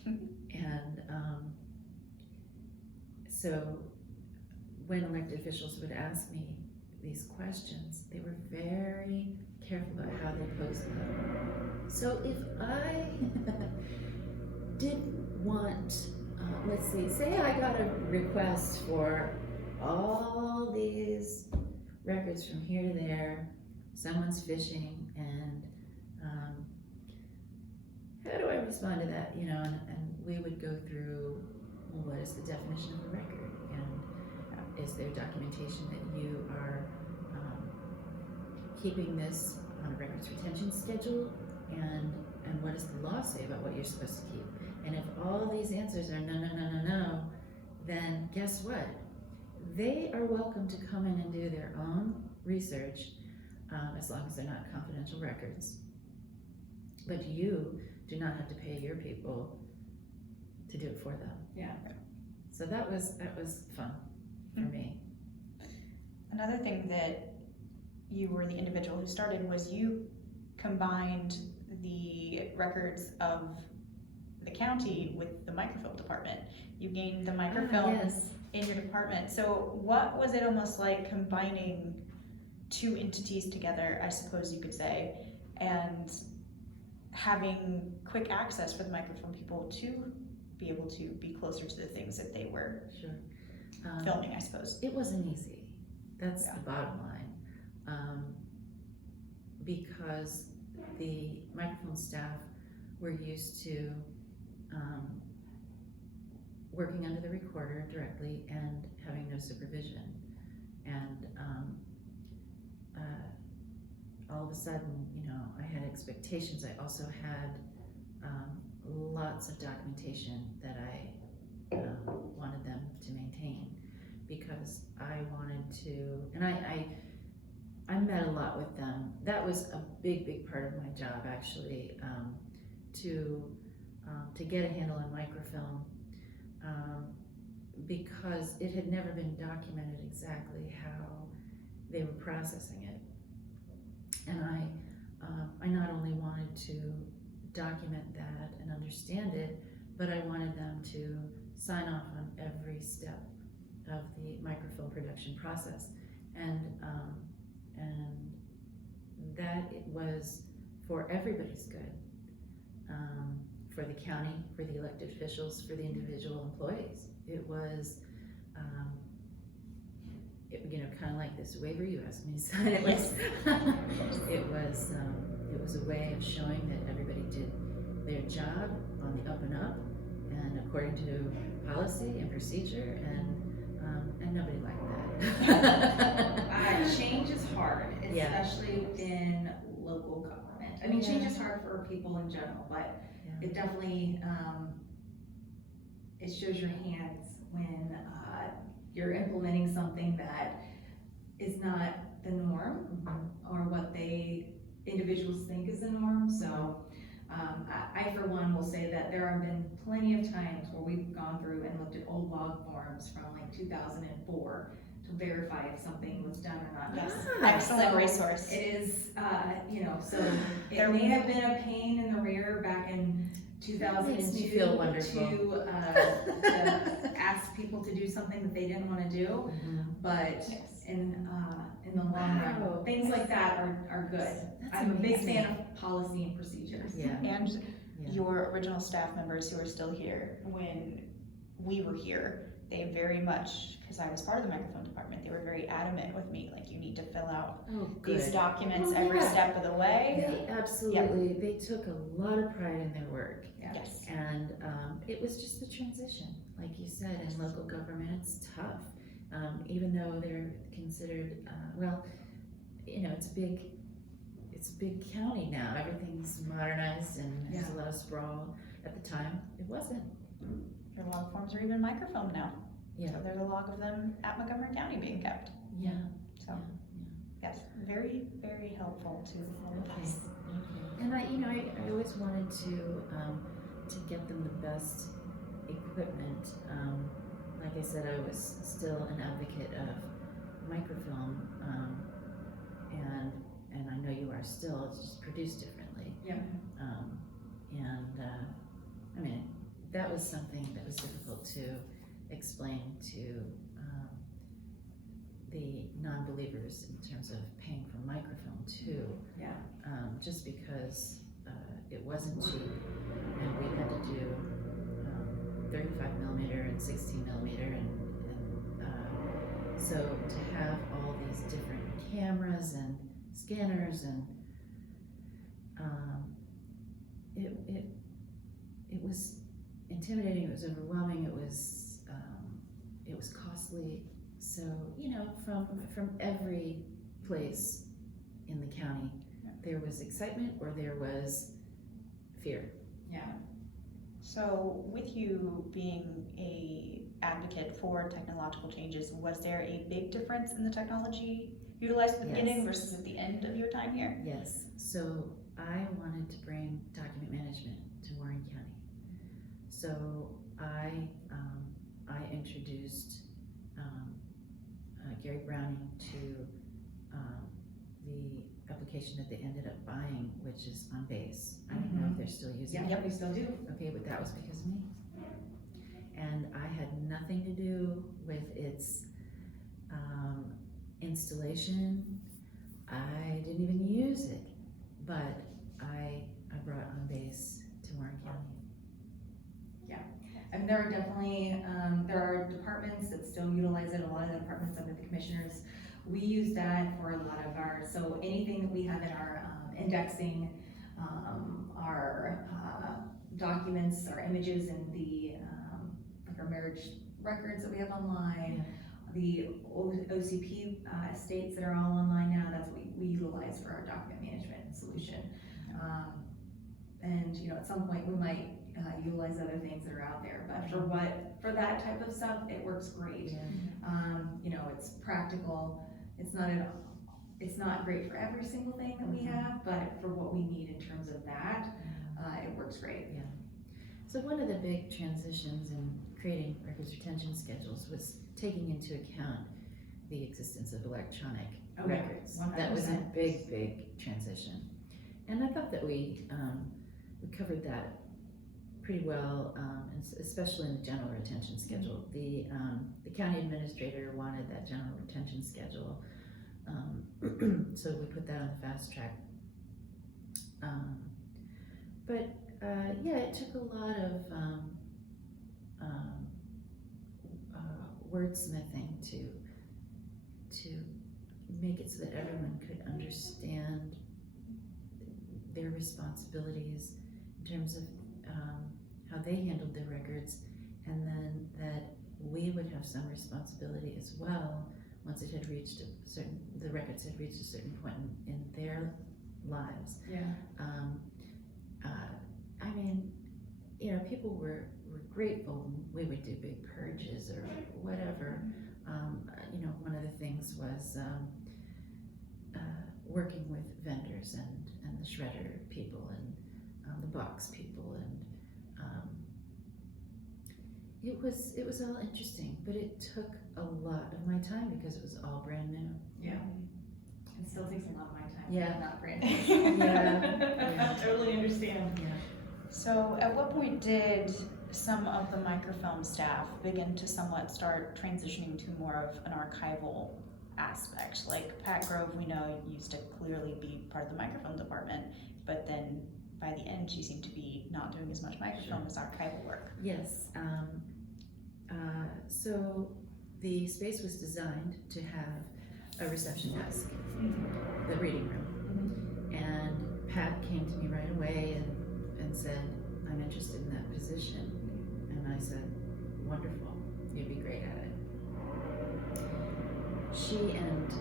And so when elected officials would ask me these questions, they were very careful about how they posed them. So if I did want, let's see, say I got a request for all these records from here to there, someone's fishing, and how do I respond to that? And we would go through, well, what is the definition of a record? And is there documentation that you are keeping this on a records retention schedule? And what does the law say about what you're supposed to keep? And if all these answers are no, no, no, no, no, then guess what? They are welcome to come in and do their own research, as long as they're not confidential records. But you do not have to pay your people to do it for them. Yeah. So that was fun for me. Another thing that you were the individual who started was you combined the records of the county with the microfilm department. You gained the microfilm Yes. in your department. So what was it almost like combining two entities together, I suppose you could say, and having quick access for the microfilm people to be able to be closer to the things that they were Sure. filming, I suppose? It wasn't easy. That's Yeah. the bottom line. Because the microphone staff were used to working under the recorder directly and having no supervision. And all of a sudden, I had expectations. I also had lots of documentation that I wanted them to maintain, because I wanted to, and I met a lot with them. That was a big part of my job, actually, to get a handle on microfilm, because it had never been documented exactly how they were processing it. And I not only wanted to document that and understand it, but I wanted them to sign off on every step of the microfilm production process. And that it was for everybody's good, for the county, for the elected officials, for the individual employees. It was, kind of like this waiver you asked me to sign. It was a way of showing that everybody did their job on the up and up, and according to policy and procedure, and nobody liked that. Change is hard, Yeah. especially in local government. I mean, change is hard for people in general, but Yeah. it definitely, it shows your hands when you're implementing something that is not the norm, or what individuals think is the norm. So I for one will say that there have been plenty of times where we've gone through and looked at old log forms from like 2004 to verify if something was done or not done. Yes, Ah, excellent So resource. It is, so it may have been a pain in the rear back in 2002 Makes me feel wonderful. to ask people to do something that they didn't want to do, but Yes. in the long run, Wow. things like that are good. That's I'm a big amazing. fan of policy and procedures. Yeah. And Yeah. your original staff members who are still here, when we were here, they very much, because I was part of the microphone department, they were very adamant with me, like, you need to fill out Oh, these good. documents Oh, every yeah. step of the way. They absolutely, they took a lot of pride in their work. Yes. And it was just the transition, like you said, in local government, it's tough. Even though they're considered, it's a big county now. Everything's modernized and there's a lot of sprawl. At the time, it wasn't. Your log forms are even microfilmed now. Yeah. So there's a log of them at Montgomery County being kept. Yeah. So, yes, very, very helpful to all of us. And I always wanted to get them the best equipment. Like I said, I was still an advocate of microfilm, and I know you are still. It's just produced differently. Yeah. That was something that was difficult to explain to the non-believers in terms of paying for microfilm too. Yeah. Just because it wasn't cheap, and we had to do 35 millimeter and 16 millimeter, and so to have all these different cameras and scanners, and it was intimidating. It was overwhelming. It was costly. So from every place in the county, there was excitement or there was fear. Yeah. So with you being a advocate for technological changes, was there a big difference in the technology utilized at the beginning Yes. versus at the end of your time here? Yes. So I wanted to bring document management to Warren County. So I introduced Gary Browning to the application that they ended up buying, which is on base. I don't know if they're still using it. Yeah, we still do. Okay, but that was because of me. And I had nothing to do with its installation. I didn't even use it, but I brought on base to Warren County. And there are definitely, there are departments that still utilize it, a lot of the departments under the commissioners. We use that for a lot of so anything that we have in our indexing, our documents, our images, and the, like our marriage records that we have online, the OCP estates that are all online now, that's what we utilize for our document management solution. And at some point we might utilize other things that are out there, but for that type of stuff, it works great. It's practical. It's not great for every single thing that we have, but for what we need in terms of that, it works great. So one of the big transitions in creating records retention schedules was taking into account the existence of electronic records. 100%. That was a big transition. And I thought that we covered that pretty well, and especially in the general retention schedule. The county administrator wanted that general retention schedule, so we put that on the fast track. But it took a lot of wordsmithing to make it so that everyone could understand their responsibilities in terms of how they handled their records, and then that we would have some responsibility as well once it had reached the records had reached a certain point in their lives. People were grateful when we would do big purges or whatever. One of the things was working with vendors and the shredder people, and the box people, and it was all interesting, but it took a lot of my time because it was all brand new. Yeah. It still takes a lot of my time. Yeah. I'm not brand new. Yeah. I totally understand. Yeah. So at what point did some of the microfilm staff begin to somewhat start transitioning to more of an archival aspect? Like Pat Grove, we know, used to clearly be part of the microfilm department, but then by the end she seemed to be not doing as much microfilm as archival work. Yes. So the space was designed to have a reception desk, the reading room, and Pat came to me right away and said, I'm interested in that position. And I said, wonderful, you'd be great at it. She and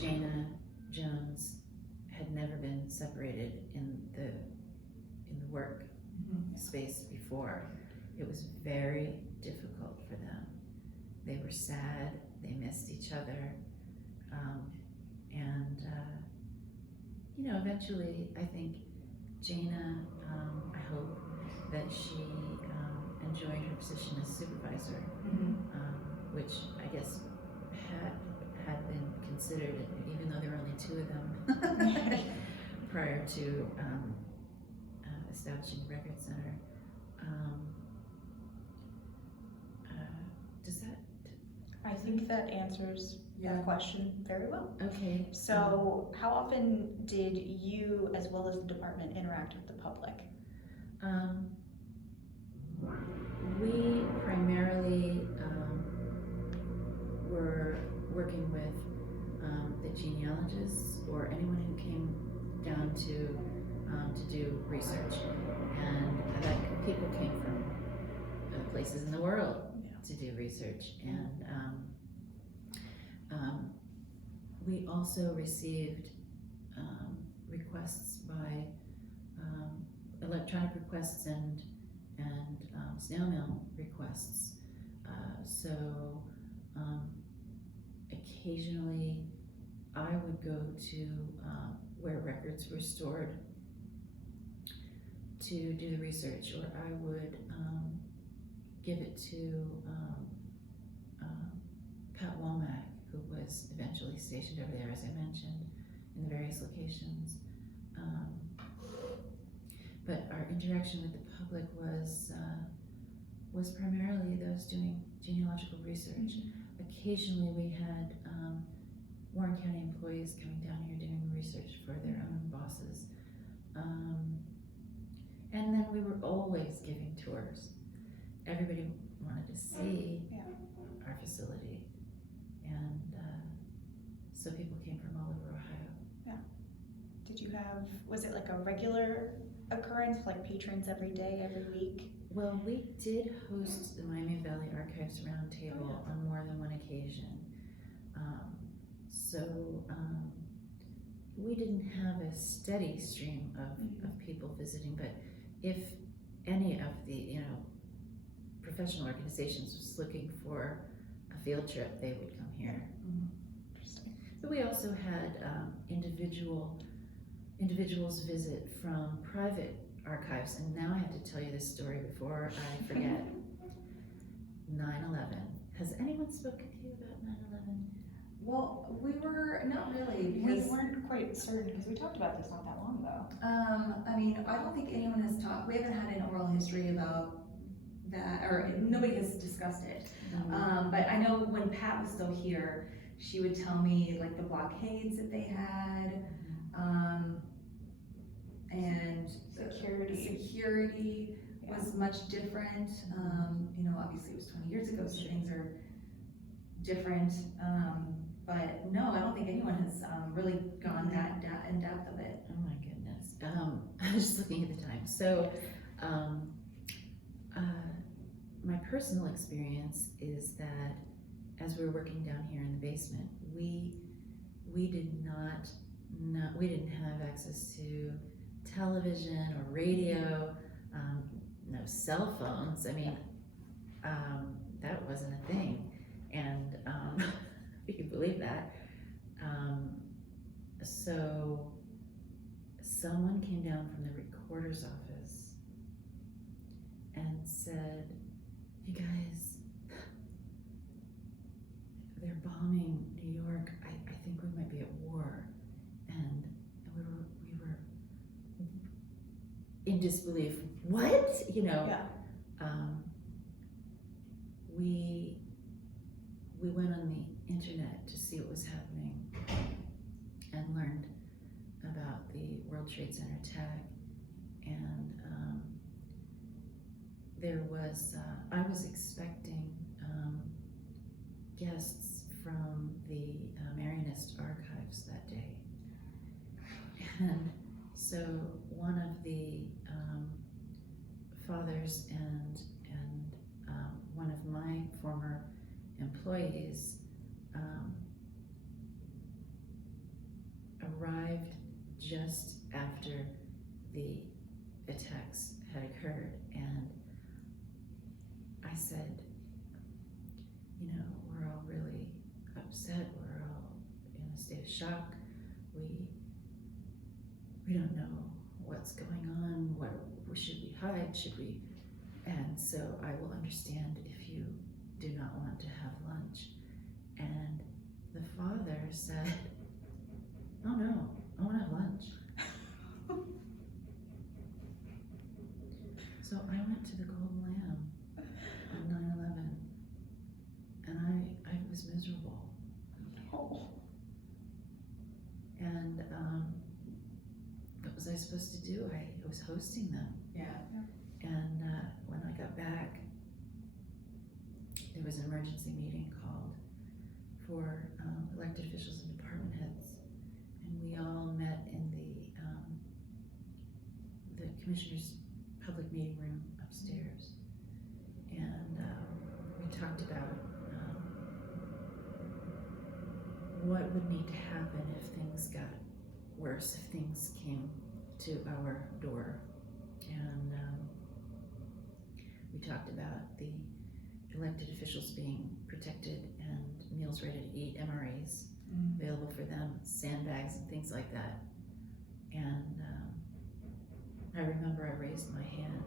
Jana Jones had never been separated in the work space before. It was very difficult for them. They were sad, they missed each other, and eventually I think Jana, I hope that she enjoyed her position as supervisor, which I guess had been considered, even though there were only two of them prior to establishing the Record Center. Does that? I think that answers your question very well. Okay. So how often did you, as well as the department, interact with the public? We primarily were working with the genealogists or anyone who came down to do research, and that people came from places in the world to do research, and we also received requests by electronic requests and snail mail requests. So occasionally I would go to where records were stored to do the research, or I would give it to Pat Womack, who was eventually stationed over there, as I mentioned, in the various locations. But our interaction with the public was primarily those doing genealogical research. Occasionally we had Warren County employees coming down here doing research for their own bosses. And then we were always giving tours. Everybody wanted to see our facility, and so people came from all over Ohio. Did you have, was it like a regular occurrence, like patrons every day, every week? Well, we did host the Miami Valley Archives Roundtable on more than one occasion. We didn't have a steady stream of people visiting, but if any of the professional organizations was looking for a field trip, they would come here. Interesting. But we also had individuals visit from private archives, and now I have to tell you this story before I forget. 9/11. Has anyone spoken to you about 9/11? Well, we were not really, We because weren't quite certain, because we talked about this not that long ago. I mean, I don't think anyone has talked. We haven't had an oral history about that, or nobody has discussed it. But I know when Pat was still here, she would tell me like the blockades that they had, and security was much different. Obviously it was 20 years ago, so things are different. But no, I don't think anyone has really gone that in depth of it. Oh my goodness. I was just looking at the time. So, my personal experience is that as we were working down here in the basement, we didn't have access to television or radio, no cell phones. I mean, that wasn't a thing, and if you can believe that. So someone came down from the recorder's office and said, "You guys, they're bombing New York. I think we might be at war." And we were in disbelief. What? You know? Yeah. We went on the internet to see what was happening and learned about the World Trade Center attack. And there was, I was expecting guests from the Marianist archives that day. And so one of the fathers and one of my former employees arrived just after the attacks had occurred, and I said, you know, we're all really upset, we're all in a state of shock, we don't know what's going on, where should we hide, and so I will understand if you do not want to have lunch. And the father said, "Oh no, I want to have lunch." So I went to the Golden Lamb on 9/11, and I was miserable. Oh. And what was I supposed to do? I was hosting them. Yeah. And when I got back, there was an emergency meeting called for elected officials and department heads, and we all met in the commissioner's public meeting room upstairs, and we talked about what would need to happen if things got worse, if things came to our door. And we talked about the elected officials being protected and meals ready to eat, MREs available for them, sandbags and things like that. And I remember I raised my hand,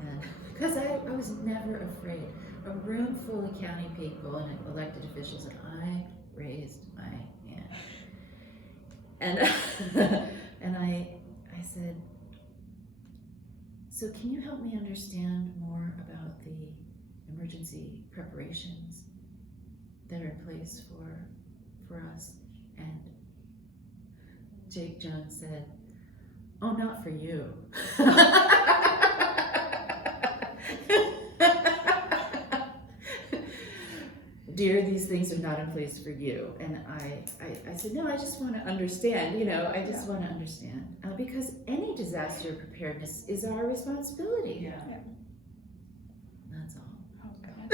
and because I was never afraid. A room full of county people and elected officials, and I raised my hand. And and I said, "So can you help me understand more about the emergency preparations that are in place for us?" And Jake Jones said, "Oh, not for you." "Dear, these things are not in place for you." And I said, "No, I just want to understand, you know, I just want to understand. Because any disaster preparedness is our responsibility." Yeah. That's all. Oh, God.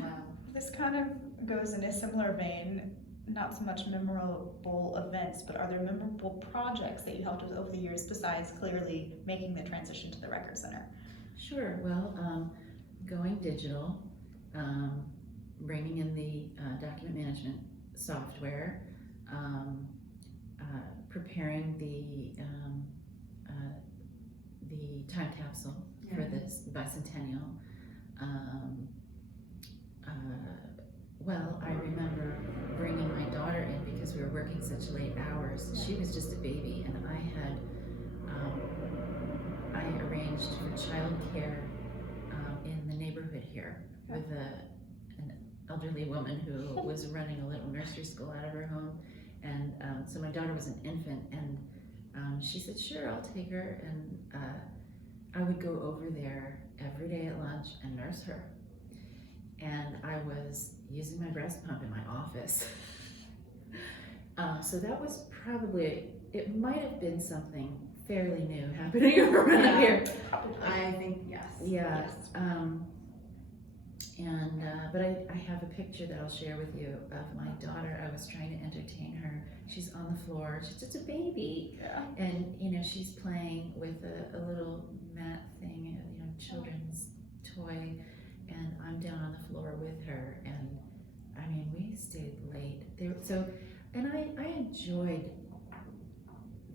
Wow. This kind of goes in a similar vein, not so much memorable events, but are there memorable projects that you helped with over the years besides clearly making the transition to the Record Center? Sure. Well, going digital, bringing in the document management software, preparing the time capsule for this bicentennial. Well, I remember bringing my daughter in because we were working such late hours. She was just a baby, and I arranged for childcare in the neighborhood here with an elderly woman who was running a little nursery school out of her home. And so my daughter was an infant, and she said, "Sure, I'll take her." And I would go over there every day at lunch and nurse her. And I was using my breast pump in my office. So that was probably, it might have been something fairly new happening around here. I think yes. Yeah. Yes. But I have a picture that I'll share with you of my daughter. I was trying to entertain her. She's on the floor. She's just a baby. Yeah. And, you know, she's playing with a little mat thing, you know, children's toy. And I'm down on the floor with her. And, I mean, we stayed late. And I enjoyed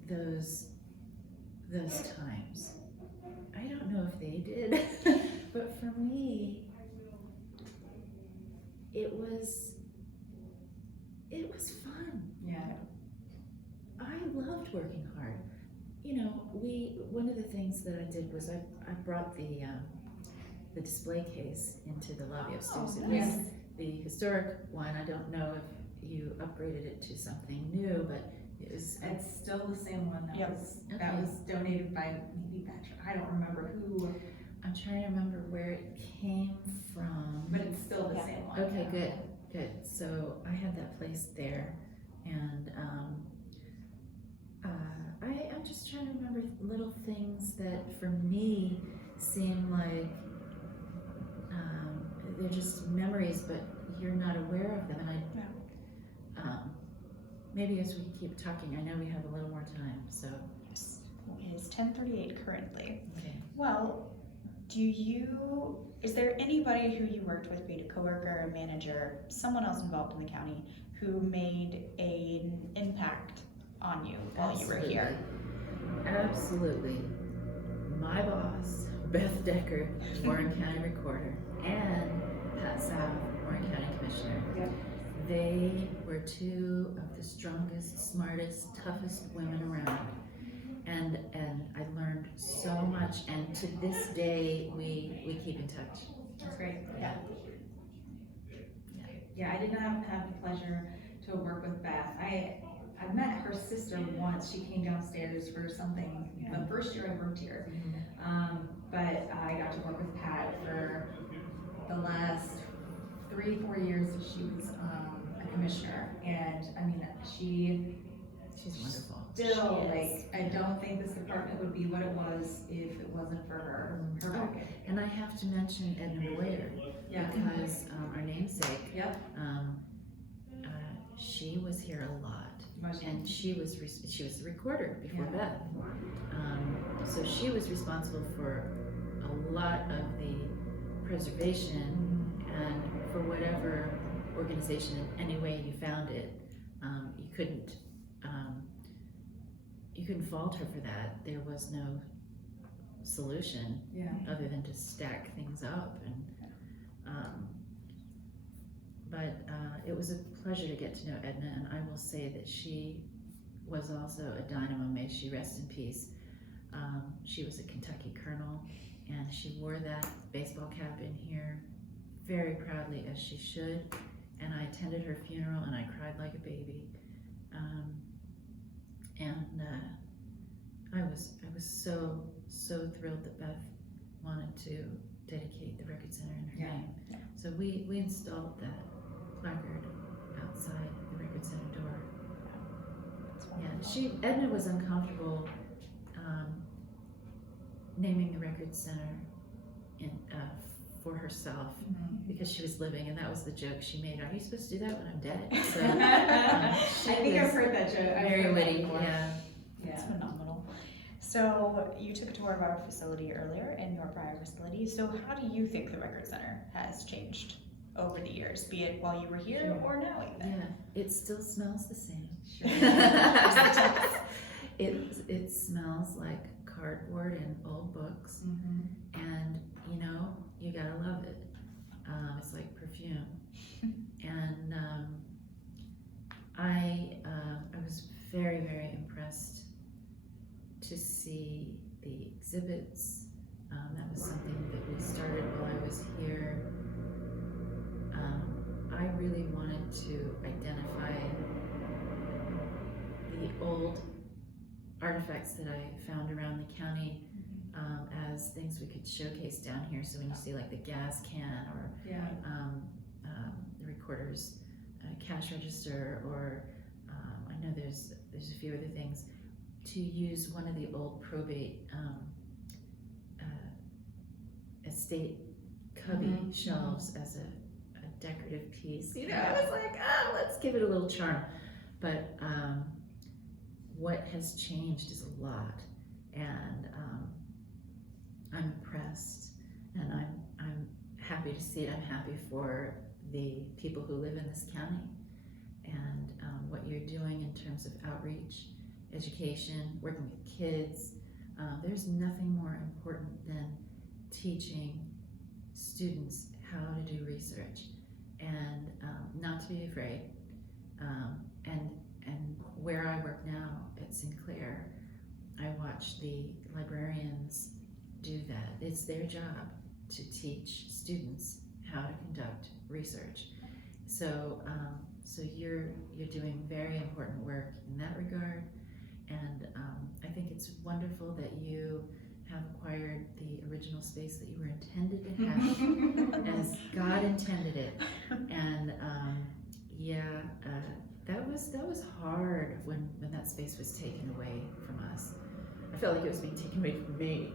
those those times. I don't know if they did, but for me, it was fun. Yeah. I loved working hard. You know, one of the things that I did was I brought the display case into the lobby upstairs. It was nice. the historic one. I don't know if you upgraded it to something new, but it was. It's still the same one that Yep. was donated by maybe Patrick. I don't remember who, I'm trying to remember where it came from. but it's still the Yeah. same one. Okay, yeah. good. So I had that placed there, and I'm just trying to remember little things that for me seem like they're just memories, but you're not aware of them. And maybe as we keep talking, I know we have a little more time, so. Yes. It is 10:38 currently. Okay. Well, is there anybody who you worked with, be it a coworker, a manager, someone else involved in the county, who made an impact on you while you were here? Absolutely. My boss, Beth Decker, Warren County Recorder, and Pat South, Warren County Commissioner. Yep. They were two of the strongest, smartest, toughest women around. And I learned so much, and to this day, we keep in touch. That's great. Yeah. Yeah, I did not have the pleasure to work with Beth. I met her sister once. She came downstairs for something the first year I worked here. But I got to work with Pat for the last 3-4 years that she was a commissioner. And I mean, She's wonderful. still, She is. like, I don't think this department would be what it was if it wasn't for her back. And I have to mention Edna Boyer, Yeah. because our namesake, Yep. she was here a lot. Much. And she was the recorder before Yeah. Beth. So she was responsible for a lot of the preservation, and for whatever organization in any way you found it, you couldn't fault her for that. There was no solution Yeah. other than to stack things up, and but it was a pleasure to get to know Edna, and I will say that she was also a dynamo. May she rest in peace. She was a Kentucky colonel, and she wore that baseball cap in here very proudly, as she should. And I attended her funeral, and I cried like a baby. I was so thrilled that Beth wanted to dedicate the Record Center in her Yeah. name. So we installed that placard outside the Record Center door. That's Yeah, wonderful. Edna was uncomfortable naming the Record Center for herself, because she was living, and that was the joke she made. Are you supposed to do that when I'm dead? So, I think I've heard that joke. I've very heard that witty, before. yeah. It's phenomenal. So you took a tour of our facility earlier and your prior facility. So how do you think the Record Center has changed over the years, be it while you were here or now even? Yeah, it still smells the same. Sure. It smells like cardboard and old books, and you gotta love it. It's like perfume. And I was very, very impressed to see the exhibits. That was something that we started while I was here. I really wanted to identify the old artifacts that I found around the county as things we could showcase down here. So when you see like the gas can, or the recorder's cash register, or I know there's a few other things, to use one of the old probate estate cubby shelves as a decorative piece. I was like, let's give it a little charm. But what has changed is a lot, and I'm impressed, and I'm happy to see it. I'm happy for the people who live in this county, and what you're doing in terms of outreach, education, working with kids, There's nothing more important than teaching students how to do research and not to be afraid. And where I work now at Sinclair, I watch the librarians do that. It's their job to teach students how to conduct research. So you're doing very important work in that regard, and I think it's wonderful that you have acquired the original space that you were intended to have as God intended it. And that was hard when that space was taken away from us. I felt like it was being taken away from me.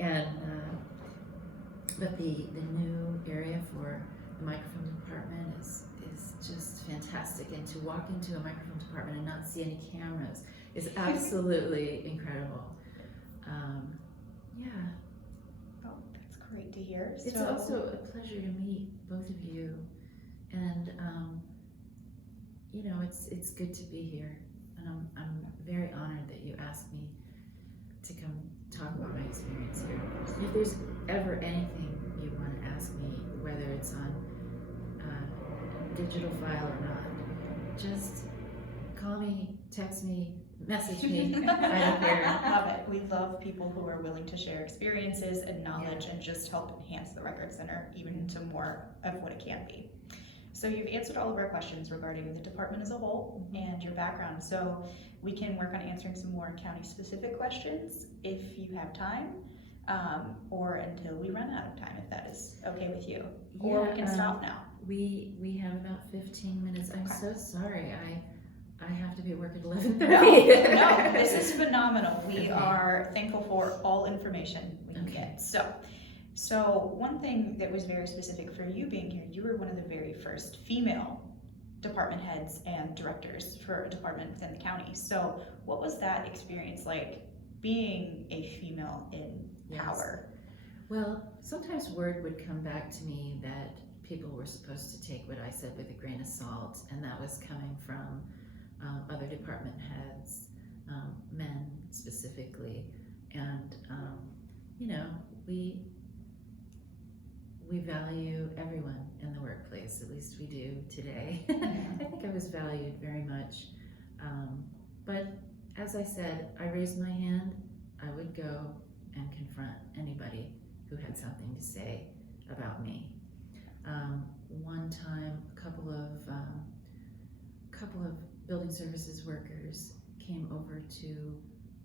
And but the new area for the microphone department is just fantastic, and to walk into a microphone department and not see any cameras is absolutely incredible. Oh, that's great to hear. It's also a pleasure to meet both of you, and it's good to be here, and I'm very honored that you asked me to come talk about my experience here. If there's ever anything you want to ask me, whether it's on digital file or not, just call me, text me, message me. I don't care. Love it. We love people who are willing to share experiences and knowledge and just help enhance the Record Center even to more of what it can be. So you've answered all of our questions regarding the department as a whole and your background. So we can work on answering some more county-specific questions if you have time, or until we run out of time, if that is okay with you. Or we can stop now. We have about 15 minutes. I'm Okay. so sorry. I have to be at work at 11:30. No, this is phenomenal. We Okay. are thankful for all information we can Okay. get. So one thing that was very specific for you being here, you were one of the very first female department heads and directors for a department within the county. So what was that experience like, being a female in Yes. power? Well, sometimes word would come back to me that people were supposed to take what I said with a grain of salt, and that was coming from other department heads, men specifically, and we value everyone in the workplace. At least we do today. I think I was valued very much, but as I said, I raised my hand. I would go and confront anybody who had something to say about me. One time, a couple of building services workers came over to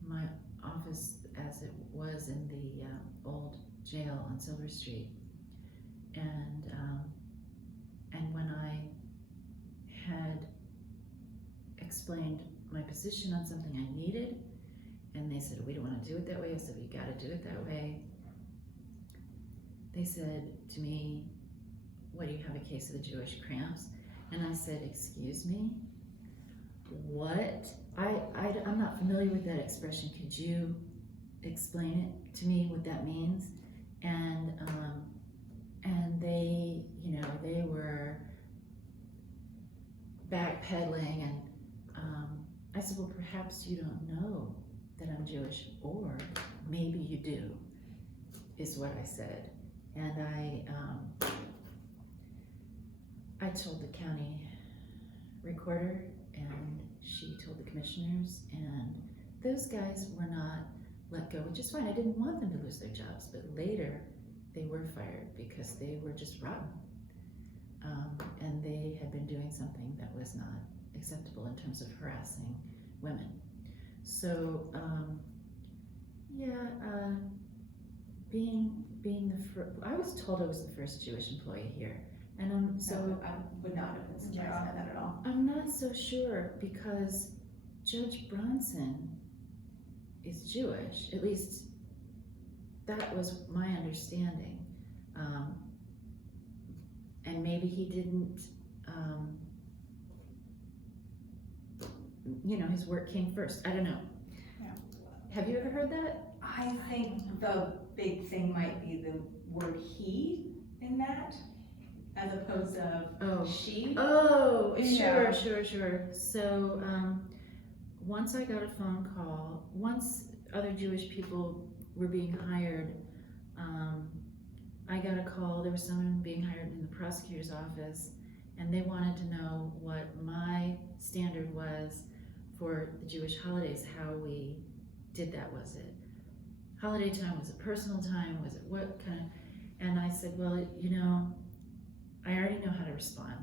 my office as it was in the old jail on Silver Street, and when I had explained my position on something I needed, and they said, "We don't want to do it that way," I said, "We got to do it that way." They said to me, "What, do you have a case of the Jewish cramps?" And I said, "Excuse me? What? I'm not familiar with that expression. Could you explain it to me, what that means?" And they, they were backpedaling, and I said, "Well, perhaps you don't know that I'm Jewish, or maybe you do," is what I said. And I told the county recorder, and she told the commissioners, and those guys were not let go, which is fine. I didn't want them to lose their jobs, but later they were fired because they were just rotten. And they had been doing something that was not acceptable in terms of harassing women. So, being the first, I was told I was the first Jewish employee here, and I would not have been surprised by that at all. I'm not so sure, because Judge Bronson is Jewish. At least that was my understanding. And maybe he didn't, his work came first. I don't know. Yeah. Have you ever heard that? I think the big thing might be the word he in that, as opposed to she. Oh, Yeah. sure. So, once I got a phone call, other Jewish people were being hired, I got a call, there was someone being hired in the prosecutor's office, and they wanted to know what my standard was for the Jewish holidays, how we did that. Was it holiday time? Was it personal time? Was it what kind of, and I said, well, you know, I already know how to respond,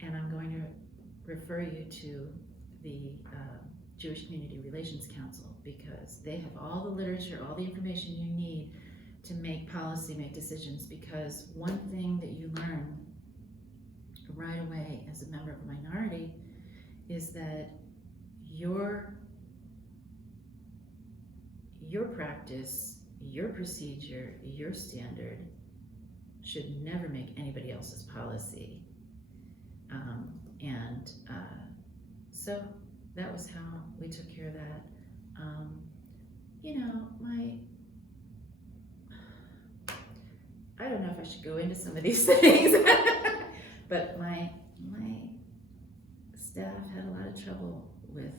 and I'm going to refer you to the Jewish Community Relations Council, because they have all the literature, all the information you need to make policy, make decisions. Because one thing that you learn right away as a member of a minority is that your practice, your procedure, your standard should never make anybody else's policy. So that was how we took care of that. You know, I don't know if I should go into some of these things, but my staff had a lot of trouble with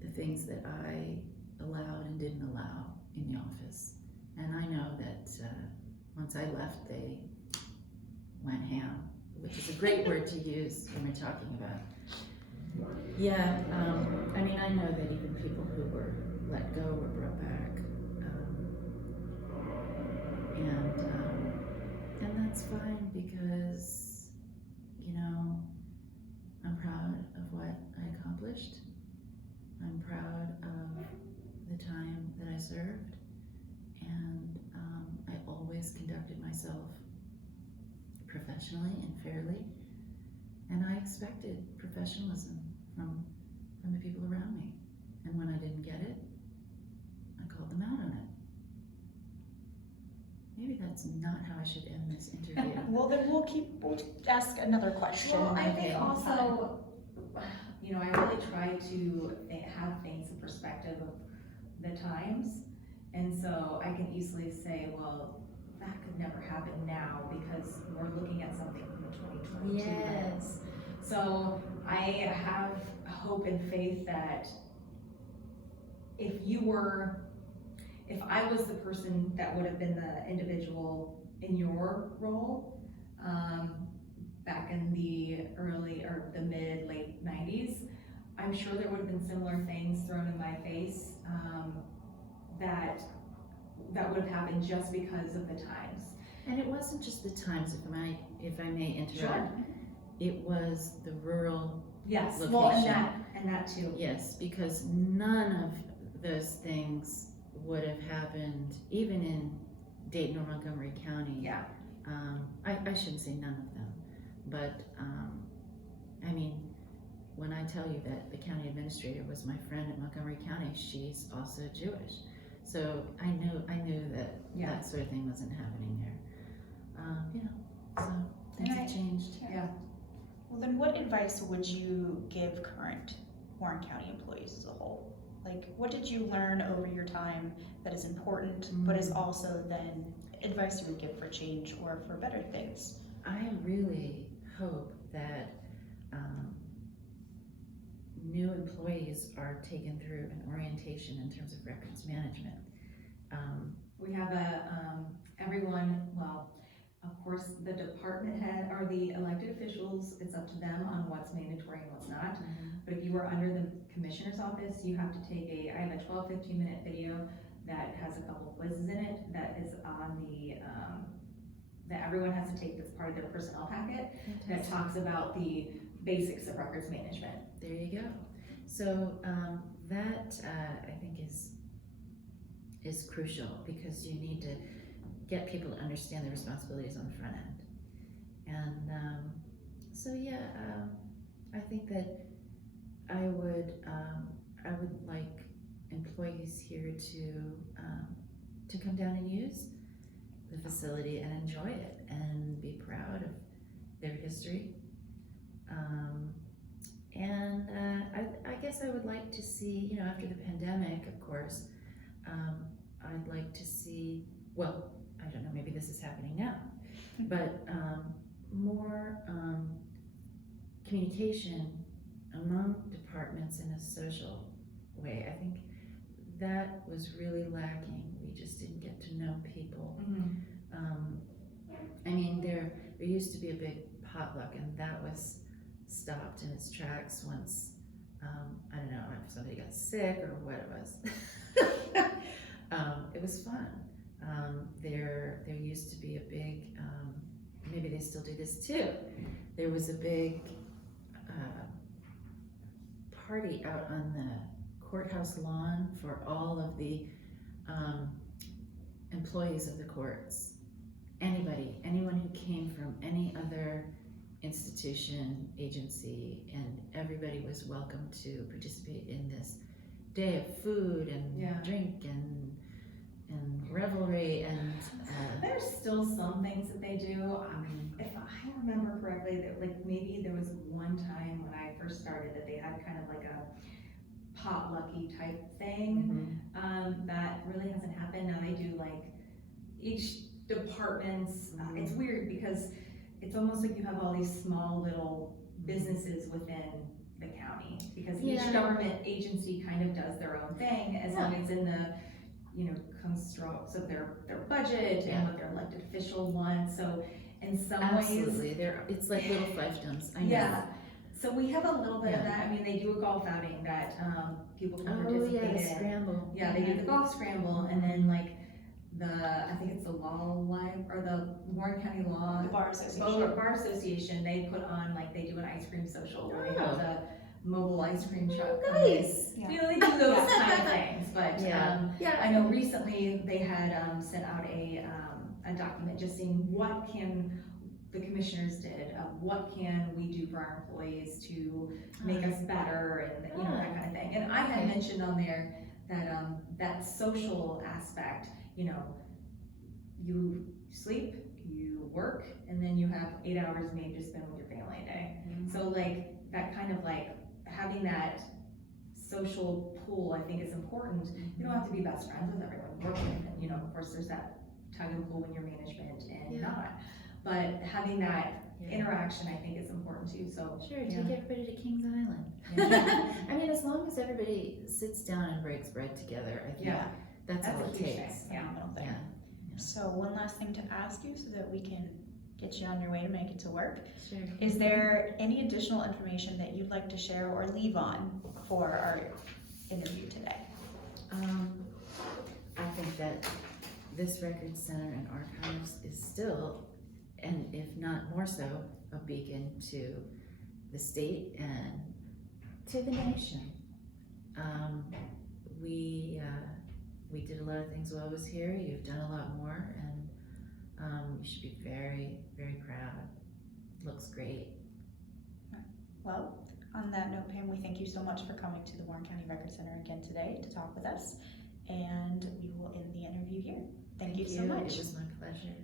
the things that I allowed and didn't allow in the office. And I know that once I left, they went ham, which is a great word to use when we're talking about. Yeah, I mean, I know that even people who were let go were brought back. And that's fine, because, you know, I'm proud of what I accomplished. I'm proud of the time that I served, and I always conducted myself professionally and fairly, and I expected professionalism from the people around me. And when I didn't get it, I called them out on it. Maybe that's not how I should end this interview. Well, then we'll ask another question. Well, I think also, you know, I really try to have things in perspective of the times. And so I can easily say, well, that could never happen now because we're looking at something from the 2022 lens. So I have hope and faith that if I was the person that would have been the individual in your role, back in the early or the mid late 90s, I'm sure there would have been similar things thrown in my face that would have happened just because of the times. And it wasn't just the times, if I may interrupt. Sure. It was the rural Yes, location. well, and that too. Yes, because none of those things would have happened even in Dayton or Montgomery County. Yeah. I shouldn't say none of them, but I mean, when I tell you that the county administrator was my friend at Montgomery County, she's also Jewish. So I knew that that sort of thing wasn't happening there. You know, so things have changed. Yeah. Well, then what advice would you give current Warren County employees as a whole? Like, what did you learn over your time that is important, but is also then advice you would give for change or for better things? I really hope that new employees are taken through an orientation in terms of records management. We have everyone, well, of course, the department head or the elected officials, it's up to them on what's mandatory and what's not. But if you are under the commissioner's office, you have to take I have a 12-15 minute video that has a couple of quizzes in it that is on that everyone has to take that's part of their personnel packet. That talks about the basics of records management. There you go. So that I think is crucial, because you need to get people to understand their responsibilities on the front end. And so yeah, I think that I would like employees here to come down and use the facility and enjoy it and be proud of their history. And I guess I would like to see, you know, after the pandemic, of course, I'd like to see, well, I don't know, maybe this is happening now, but more communication among departments in a social way. I think that was really lacking. We just didn't get to know people. I mean, there used to be a big potluck, and that was stopped in its tracks once, I don't know if somebody got sick or what it was. It was fun. There used to be a big, maybe they still do this too. There was a big party out on the courthouse lawn for all of the employees of the courts. Anyone who came from any other institution, agency, and everybody was welcome to participate in this day of food and drink and revelry. And there's still some things that they do. If I remember correctly, that like maybe there was one time when I first started that they had kind of like a potlucky type thing. That really hasn't happened. Now they do like each department's. It's weird because it's almost like you have all these small little businesses within the county, because each government agency kind of does their own thing as long as in the constructs of their budget and what their elected official wants. So in some absolutely, it's like little fiefdoms. I know. Yeah. So we have a little bit of that. I mean, they do a golf outing that people can participate in. The scramble. Yeah, they do the golf scramble, and then like I think it's the the Warren County Law Bar Association. They put on, like, they do an ice cream social where they have the mobile ice cream truck. Nice. They do those kind of things. But I know recently they had sent out a document just seeing what the commissioners did, what can we do for our employees to make us better, and that kind of thing. And I had mentioned on there that that social aspect, you sleep, you work, and then you have 8 hours maybe to spend with your family a day. So like that kind of like having that social pool, I think is important. You don't have to be best friends with everyone you work with, and of course there's that tug and pull when you're management and not. But having that interaction, I think, is important too. So sure, take everybody to Kings Island. I mean, as long as everybody sits down and breaks bread together, I think that's all it takes. So one last thing to ask you so that we can get you on your way to make it to work. Sure. Is there any additional information that you'd like to share or leave on for our interview today? I think that this Record Center and Archives is still, and if not more so, a beacon to the state and to the nation. We did a lot of things while I was here. You've done a lot more, and you should be very, very proud. Looks great. Well, on that note, Pam, we thank you so much for coming to the Warren County Record Center again today to talk with us, and we will end the interview here. Thank you so much. It was my pleasure.